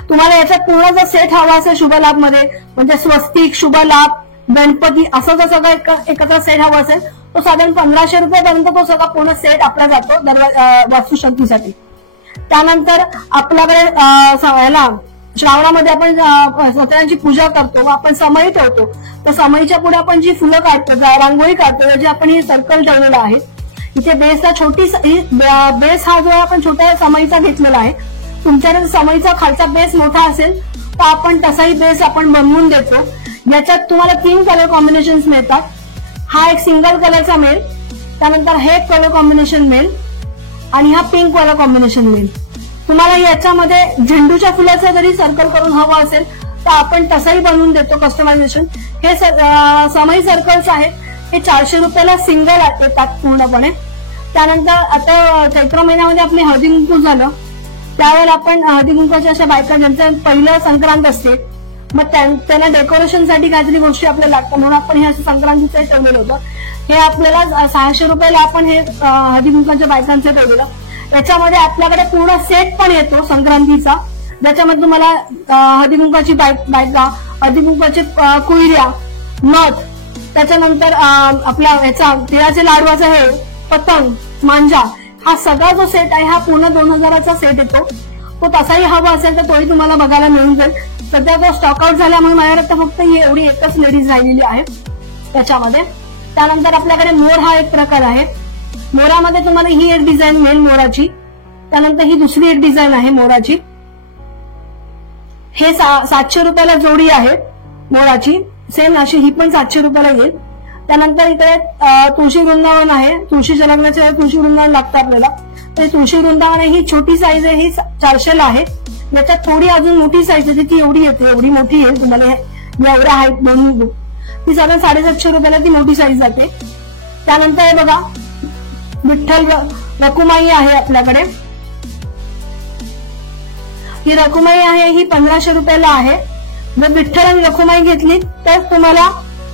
तुम्हाला याच्यात पूर्ण जर सेट हवा असेल शुभलाभ मध्ये, म्हणजे स्वस्तिक, शुभलाभ, गणपती असं जर सगळं एकत्र सेट हवा असेल तो साधारण 1500 रुपयापर्यंत तो सगळा पूर्ण सेट आपला जातो वास्तुशांतीसाठी. त्यानंतर आपल्याकडे श्रावणामध्ये आपण सत्यनारायणची पूजा करतो, आपण समई ठेवतो. तर समईच्या पुढे आपण जी फुलं काढतो, रांगोळी काढतो, त्याची आपण ही सर्कल ठेवलेलं आहे. इथे बेसला बेस हा जो आपण छोट्या समईचा घेतलेला आहे. तुमच्याकडे समईचा खालचा बेस मोठा असेल तर आपण तसाही बेस आपण बनवून देतो. याच्यात तुम्हाला 3 कलर कॉम्बिनेशन मिळतात. हा एक सिंगल कलरचा मिळेल, त्यानंतर हे एक कलर कॉम्बिनेशन मिळेल आणि हा पिंक कलर कॉम्बिनेशन मिळेल. तुम्हाला याच्यामध्ये झेंडूच्या फुलाचा जरी सर्कल करून हवा असेल तर आपण तसंही बनवून देतो कस्टमायझेशन. हे समई सर्कल्स आहेत, हे 400 रुपयाला सिंगल येतात पूर्णपणे. त्यानंतर आता चैत्र महिन्यामध्ये आपली हळदी कुंकू झालं, त्यावेळेला आपण हळदी कुंकूच्या अशा बायका ज्यांचं पहिलं संक्रांत असते, मग त्यांना डेकोरेशनसाठी काहीतरी गोष्टी आपल्याला लागतात, म्हणून आपण हे असं संक्रांतीचं ठेवलेलं होतं. हे आपल्याला 600 रुपयाला आपण हे हळदी कुंकूच्या बायकांचं ठेवलेलं. याच्यामध्ये आपल्याकडे पूर्ण सेट पण येतो संक्रांतीचा, ज्याच्यामध्ये तुम्हाला हळदी कुंकूची बायका, हळदी कुंकूची कुळऱ्या, नथ, त्याच्यानंतर आपला याचा तिळाचे लाडवाचा हे पतंग, मांजा, हा सगळा जो सेट आहे हा पूर्ण 2000चा सेट येतो. तो तसाही हवा असेल तर तोही तुम्हाला बघायला मिळून जाईल. सध्या तो स्टॉकआउट झाल्यामुळे माझ्याकडे फक्त ही एवढी एकच लेडीज राहिलेली आहे त्याच्यामध्ये. त्यानंतर आपल्याकडे मोर हा एक प्रकार आहे. मोरामध्ये तुम्हाला ही एक डिझाईन मिळेल मोराची, त्यानंतर ही दुसरी एक डिझाईन आहे मोराची. हे 700 रुपयाला जोडी आहे मोराची, सेम अशी ही पण 700 रुपयाला येईल. त्यानंतर इकडे तुळशी वृंदावन आहे. तुळशीच्या लग्नाचे तुळशी वृंदावन लागतं आपल्याला, तर तुळशी वृंदावन ही छोटी साईज आहे, ही 400ला आहे. याच्यात थोडी अजून मोठी साईज येते, ती एवढी येते, एवढी मोठी येईल तुम्हाला. एवढ्या आहेत दोन, ती साधारण 750 रुपयाला ती मोठी साईज जाते. त्यानंतर हे बघा विठ्ठल रखुमाई आहे आपल्याकडे. ही रखुमाई आहे, ही 1500 रुपयाला आहे. जर विठ्ठल आणि रखुमाई घेतली तर तुम्हाला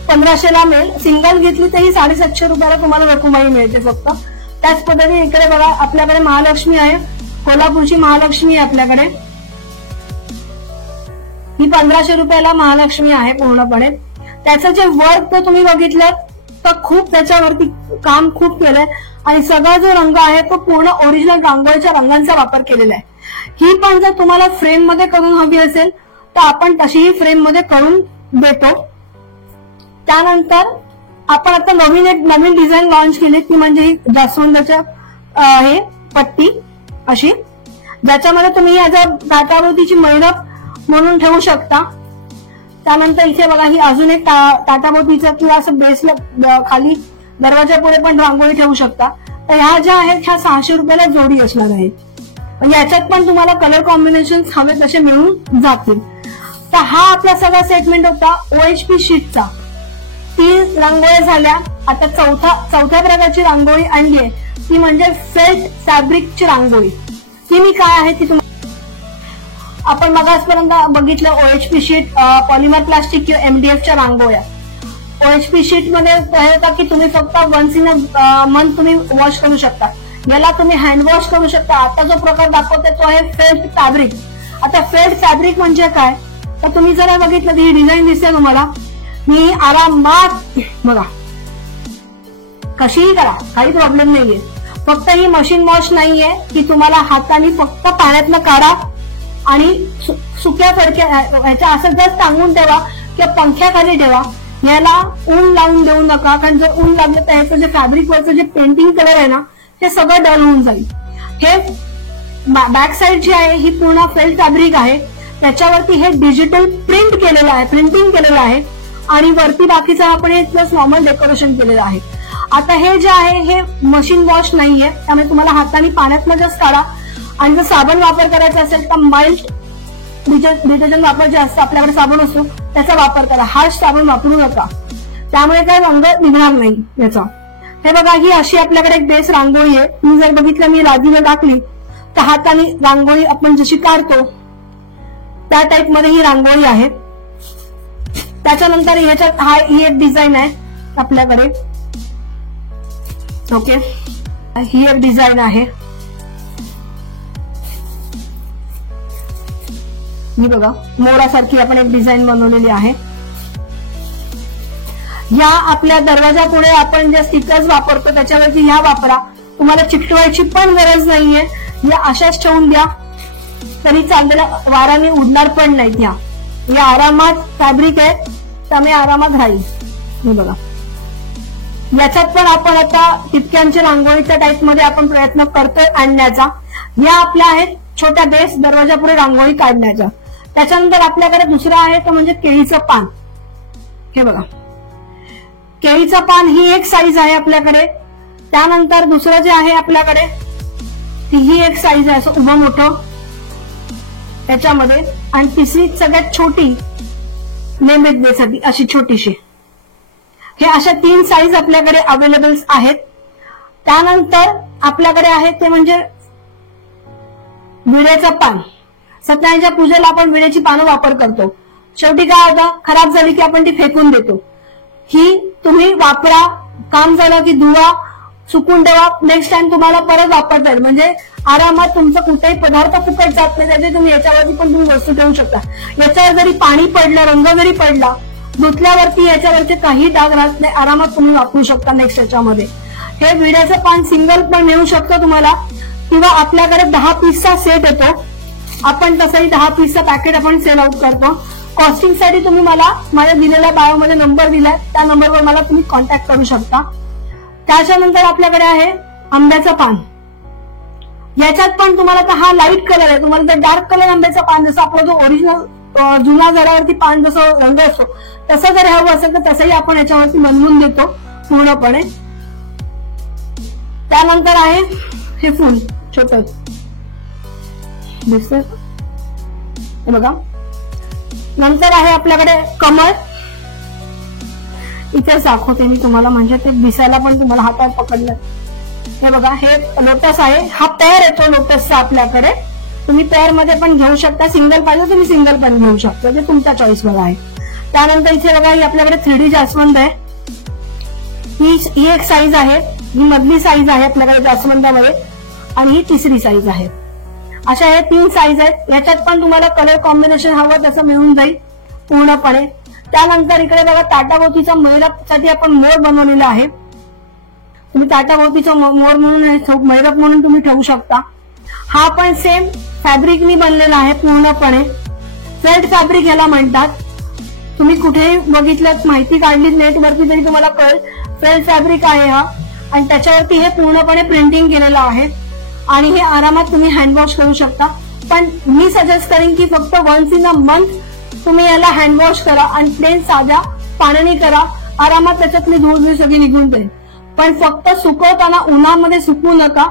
1500ला मिळेल. सिंगल घेतली तर ही 750 रुपयाला तुम्हाला रखुमाई मिळते फक्त. त्याच पद्धतीने इकडे बघा आपल्याकडे महालक्ष्मी आहे, कोल्हापूरची महालक्ष्मी आहे आपल्याकडे. ही 1500 रुपयाला महालक्ष्मी आहे पूर्णपणे. त्याचं जे वर्क तर तुम्ही बघितलं तर खूप त्याच्यावरती काम खूप केलंय आणि सगळा जो रंग आहे तो पूर्ण ओरिजिनल रांगोळीच्या रंगांचा वापर केलेला आहे. ही पण जर तुम्हाला फ्रेम मध्ये करून हवी असेल तर आपण तशीही फ्रेम मध्ये करून देतो. त्यानंतर आपण आता नवीन डिझाईन लॉन्च केली, ती म्हणजे ही जास्वंदाच्या हे पट्टी अशी, ज्याच्यामध्ये तुम्ही याचा ताटाभोवतीची मंडप म्हणून ठेवू शकता. त्यानंतर इथे बघा ही अजून एक ताटाभोवतीचं किंवा असं बेसला खाली दरवाजा पुढे पण रांगोळी ठेवू शकता. तर ह्या ज्या आहेत ह्या 600 रुपयाला जोडी असणार आहे. याच्यात पण तुम्हाला कलर कॉम्बिनेशन हवे तसे मिळून जातील. तर हा आपला सगळा सेगमेंट होता OHP शीटचा. 3 रांगोळ्या झाल्या. आता चौथ्या प्रकारची रांगोळी आणली आहे, ती म्हणजे फेल्ट फॅब्रिकची रांगोळी. ती मी काय आहे ती आपण मगासपर्यंत बघितलं OHP शीट, पॉलिमर प्लास्टिक किंवा MDFच्या रांगोळ्या. OHP शीट मध्ये होता की तुम्ही फक्त वन्स इन अ मंथ तुम्ही वॉश करू शकता. याला तुम्ही हँड वॉश करू शकता. आता जो प्रकार दाखवते तो आहे फेल्ट फॅब्रिक. आता फेल्ट फॅब्रिक म्हणजे काय तर तुम्ही जरा बघितलं ही डिझाईन दिसते तुम्हाला, मी आरामात बघा कशीही करा, काही प्रॉब्लेम नाहीये. फक्त ही मशीन वॉश नाहीये की तुम्हाला हाताने फक्त पाण्यातनं काढा आणि सुक्या फडक्या ह्याच्या असं जस्ट टांगून ठेवा किंवा पंख्याखाली ठेवा. याला ऊन लावून देऊ नका, कारण जर ऊन लागलं तर ह्याचं जे फॅब्रिकवरचं जे पेंटिंग कलर आहे ना ते सगळं डल होऊन जाईल. हे बॅक साईड जी आहे ही पूर्ण फेल्ट फॅब्रिक आहे. त्याच्यावरती हे डिजिटल प्रिंटिंग केलेलं आहे आणि वरती बाकीचं आपण हे प्लस नॉर्मल डेकोरेशन केलेलं आहे. आता हे जे आहे हे मशीन वॉश नाहीये, त्यामुळे तुम्हाला हाताने पाण्यातनं जस्ट काढा आणि जर साबण वापर करायचा असेल तर माइल्ड डिटर्जंट वापर जे असतं आपल्याकडे साबण असतो त्याचा वापर करा. हार्श साबण वापरू नका, त्यामुळे काय रंग निघणार नाही याचा. हे बघा ही अशी आपल्याकडे एक बेस रांगोळी आहे. तुम्ही जर बघितलं मी लादीला टाकली तर हाताने रांगोळी आपण जशी काढतो त्या टाईप मध्ये ही रांगोळी आहे. त्याच्यानंतर ह्याच्यात ही एक डिझाईन आहे आपल्याकडे. ओके, ही एक डिझाईन आहे. ही बघा मोरासारखी आपण एक डिझाईन बनवलेली आहे. या आपल्या दरवाजा पुढे आपण ज्या स्टिकर्स वापरतो त्याच्यावरती ह्या वापरा. तुम्हाला चिकटवायची पण गरज नाहीये, या अशाच ठेवून द्या तरी चाललेल्या, वाराने उडणार पण नाहीत. या आरामात फॅब्रिक आहे त्यामुळे आरामात राहील. हे बघा याच्यात पण आपण आता टिपक्यांच्या रांगोळीच्या टाईप मध्ये आपण प्रयत्न करतोय आणण्याचा. या आपल्या आहेत छोट्या बेस दरवाजापुढे रांगोळी काढण्याच्या. त्याच्यानंतर आपल्याकडे दुसरं आहे तो म्हणजे केळीचं पान. हे बघा, केळीचं पान ही एक साईज आहे आपल्याकडे. त्यानंतर दुसरं जे आहे आपल्याकडे ही एक साईज आहे, असं उभं मोठं त्याच्यामध्ये. आणि तिसरी सगळ्यात छोटी नैवेद्यासाठी अशी छोटीशी. हे अशा 3 साईज आपल्याकडे अवेलेबल आहेत. त्यानंतर आपल्याकडे आहे ते म्हणजे विड्याचं पान. सत्यनारायणच्या पूजेला आपण विड्याची पानं वापर करतो. शेवटी काय होतं, खराब झाली की आपण ती फेकून देतो. ही तुम्ही वापरा, काम झालं की धुवा, सुकून ठेवा, नेक्स्ट टाइम तुम्हाला परत वापरता येईल. म्हणजे आरामात तुमचा कुठेही पदार्थ फुकट जात नाही. त्याचे तुम्ही याच्यावरती पण तुम्ही वस्तू ठेवू शकता. याच्यावर जरी पाणी पडलं, रंग जरी पडला, धुतल्यावरती याच्यावरचे काही डाग राहत नाही. आरामात तुम्ही वापरू शकता नेक्स्ट याच्यामध्ये. हे विड्याचं पान सिंगल पण मिळू शकतं तुम्हाला, किंवा आपल्याकडे 10 पीसचा सेट येतो. आपण तसंही 10 पीसचा पॅकेट आपण सेल आउट करतो. कॉस्टिंगसाठी तुम्ही मला माझ्या दिलेल्या बायोमध्ये नंबर दिलाय, त्या नंबरवर मला तुम्ही कॉन्टॅक्ट करू शकता. त्याच्यानंतर आपल्याकडे आहे आंब्याचं पान. याच्यात पण तुम्हाला आता हा लाईट कलर आहे. तुम्हाला जर डार्क कलर आंब्याचं पान, जसं आपला जो ओरिजिनल जुना झाडावरती पान जसं रंग असतो तसं जर हवं असेल तर तसंही आपण याच्यावरती बनवून देतो पूर्णपणे. त्यानंतर आहे हे फुल छोटं दिसतंय, हे बघा. नंतर आहे आपल्याकडे कमळ. इथे दाखवते मी तुम्हाला, म्हणजे ते दिसायला पण तुम्हाला हातात पकडलं. हे बघा, हे लोटस आहे. हा पेअर येतो लोटसचा आपल्याकडे. तुम्ही पेअर मध्ये पण घेऊ शकता, सिंगल पाहिजे तुम्ही सिंगल पण घेऊ शकता, ते तुमच्या चॉईसवर आहे. त्यानंतर इथे बघा, ही आपल्याकडे 3D जास्वंद आहे. ही एक साईज आहे, ही मधली साईज आहे आपल्याकडे जास्वंदामध्ये, आणि ही तिसरी साईज आहे. अशा हे 3 साईज आहेत. याच्यात पण तुम्हाला कलर कॉम्बिनेशन हवं तसं मिळून जाईल पूर्णपणे. त्यानंतर इकडे बघा, ताटाभोवतीचा मैरपसाठी आपण मोर बनवलेला आहे. तुम्ही ताटाभोवतीचा मोर म्हणून मैरप म्हणून तुम्ही ठेवू शकता. हा पण सेम फॅब्रिकनी बनलेला आहे पूर्णपणे. फेल्ट फॅब्रिक याला म्हणतात. तुम्ही कुठेही बघितलं, माहिती काढली नेटवरती तरी तुम्हाला कळेल. फेल्ट फॅब्रिक आहे हा, आणि त्याच्यावरती हे पूर्णपणे प्रिंटिंग केलेलं आहे. आणि हे आरामात तुम्ही हँडवॉश करू शकता. पण मी सजेस्ट करेन की फक्त वन्स इन अ मंथ तुम्ही याला हँडवॉश करा आणि प्लेन साध्या पाण्याने करा. आरामात त्याच्यातली धूळ सगळी निघून जाईल. पण फक्त सुकवताना उन्हामध्ये सुकवू नका.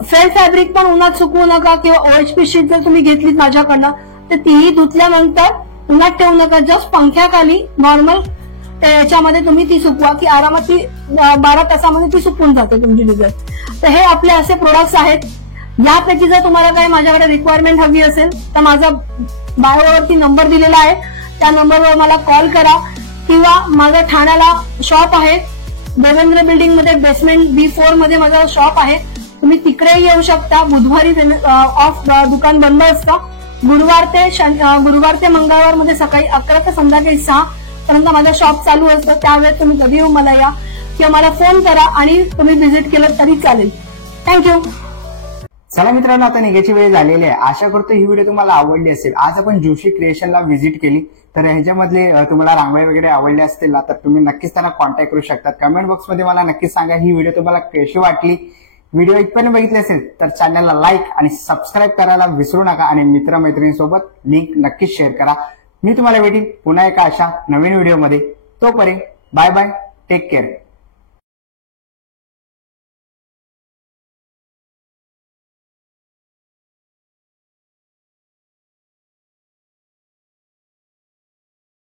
फेल्ट फॅब्रिक पण उन्हात सुकवू नका. किंवा OHP शीट जर तुम्ही घेतलीत माझ्याकडनं तर तीही धुतल्यानंतर उन्हात ठेवू नका. जस्ट पंख्याखाली नॉर्मल याच्यामध्ये तुम्ही ती सुकवा, की आरामात ती 12 तासामध्ये ती सुकून जाते तुमची डिझाईन. तर हे आपले असे प्रोडक्ट्स आहेत. यापैकी जर तुम्हाला काही माझ्याकडे रिक्वायरमेंट हवी असेल तर माझा बायोवरती नंबर दिलेला आहे, त्या नंबरवर मला कॉल करा. किंवा माझा ठाण्याला शॉप आहे, देवेंद्र बिल्डिंग मध्ये बेसमेंट B4 मध्ये माझा शॉप आहे. तुम्ही तिकडे येऊ शकता. बुधवारी ऑफ दुकान बंद असतं. गुरुवार ते मंगळवार मध्ये सकाळी 11 ते संध्याकाळी 6 पर्यंत माझं शॉप चालू असतं. त्यावेळेस तुम्ही कधी येऊन मला या किंवा मला फोन करा आणि तुम्ही व्हिजिट केलं तरी चालेल. थँक्यू. चला मित्रांनो, आता निघायची वेळ झालेली आहे. आशा करतो ही व्हिडिओ तुम्हाला आवडली असेल. आज आपण जोशी क्रिएशनला व्हिजिट केली. तर ह्याच्यामधले तुम्हाला रांगोळी वगैरे आवडले असतील ना, तर तुम्ही नक्कीच त्यांना कॉन्टॅक्ट करू शकता. कमेंट बॉक्समध्ये मला नक्कीच सांगा ही व्हिडिओ तुम्हाला कशी वाटली. व्हिडिओ इथपर्यंत बघितली असेल तर चॅनलला लाईक आणि सबस्क्राईब करायला विसरू नका. आणि मित्रमैत्रिणींसोबत लिंक नक्कीच शेअर करा. मी तुम्हाला भेटीन पुन्हा एका अशा नवीन व्हिडिओमध्ये. तोपर्यंत बाय बाय, टेक केअर.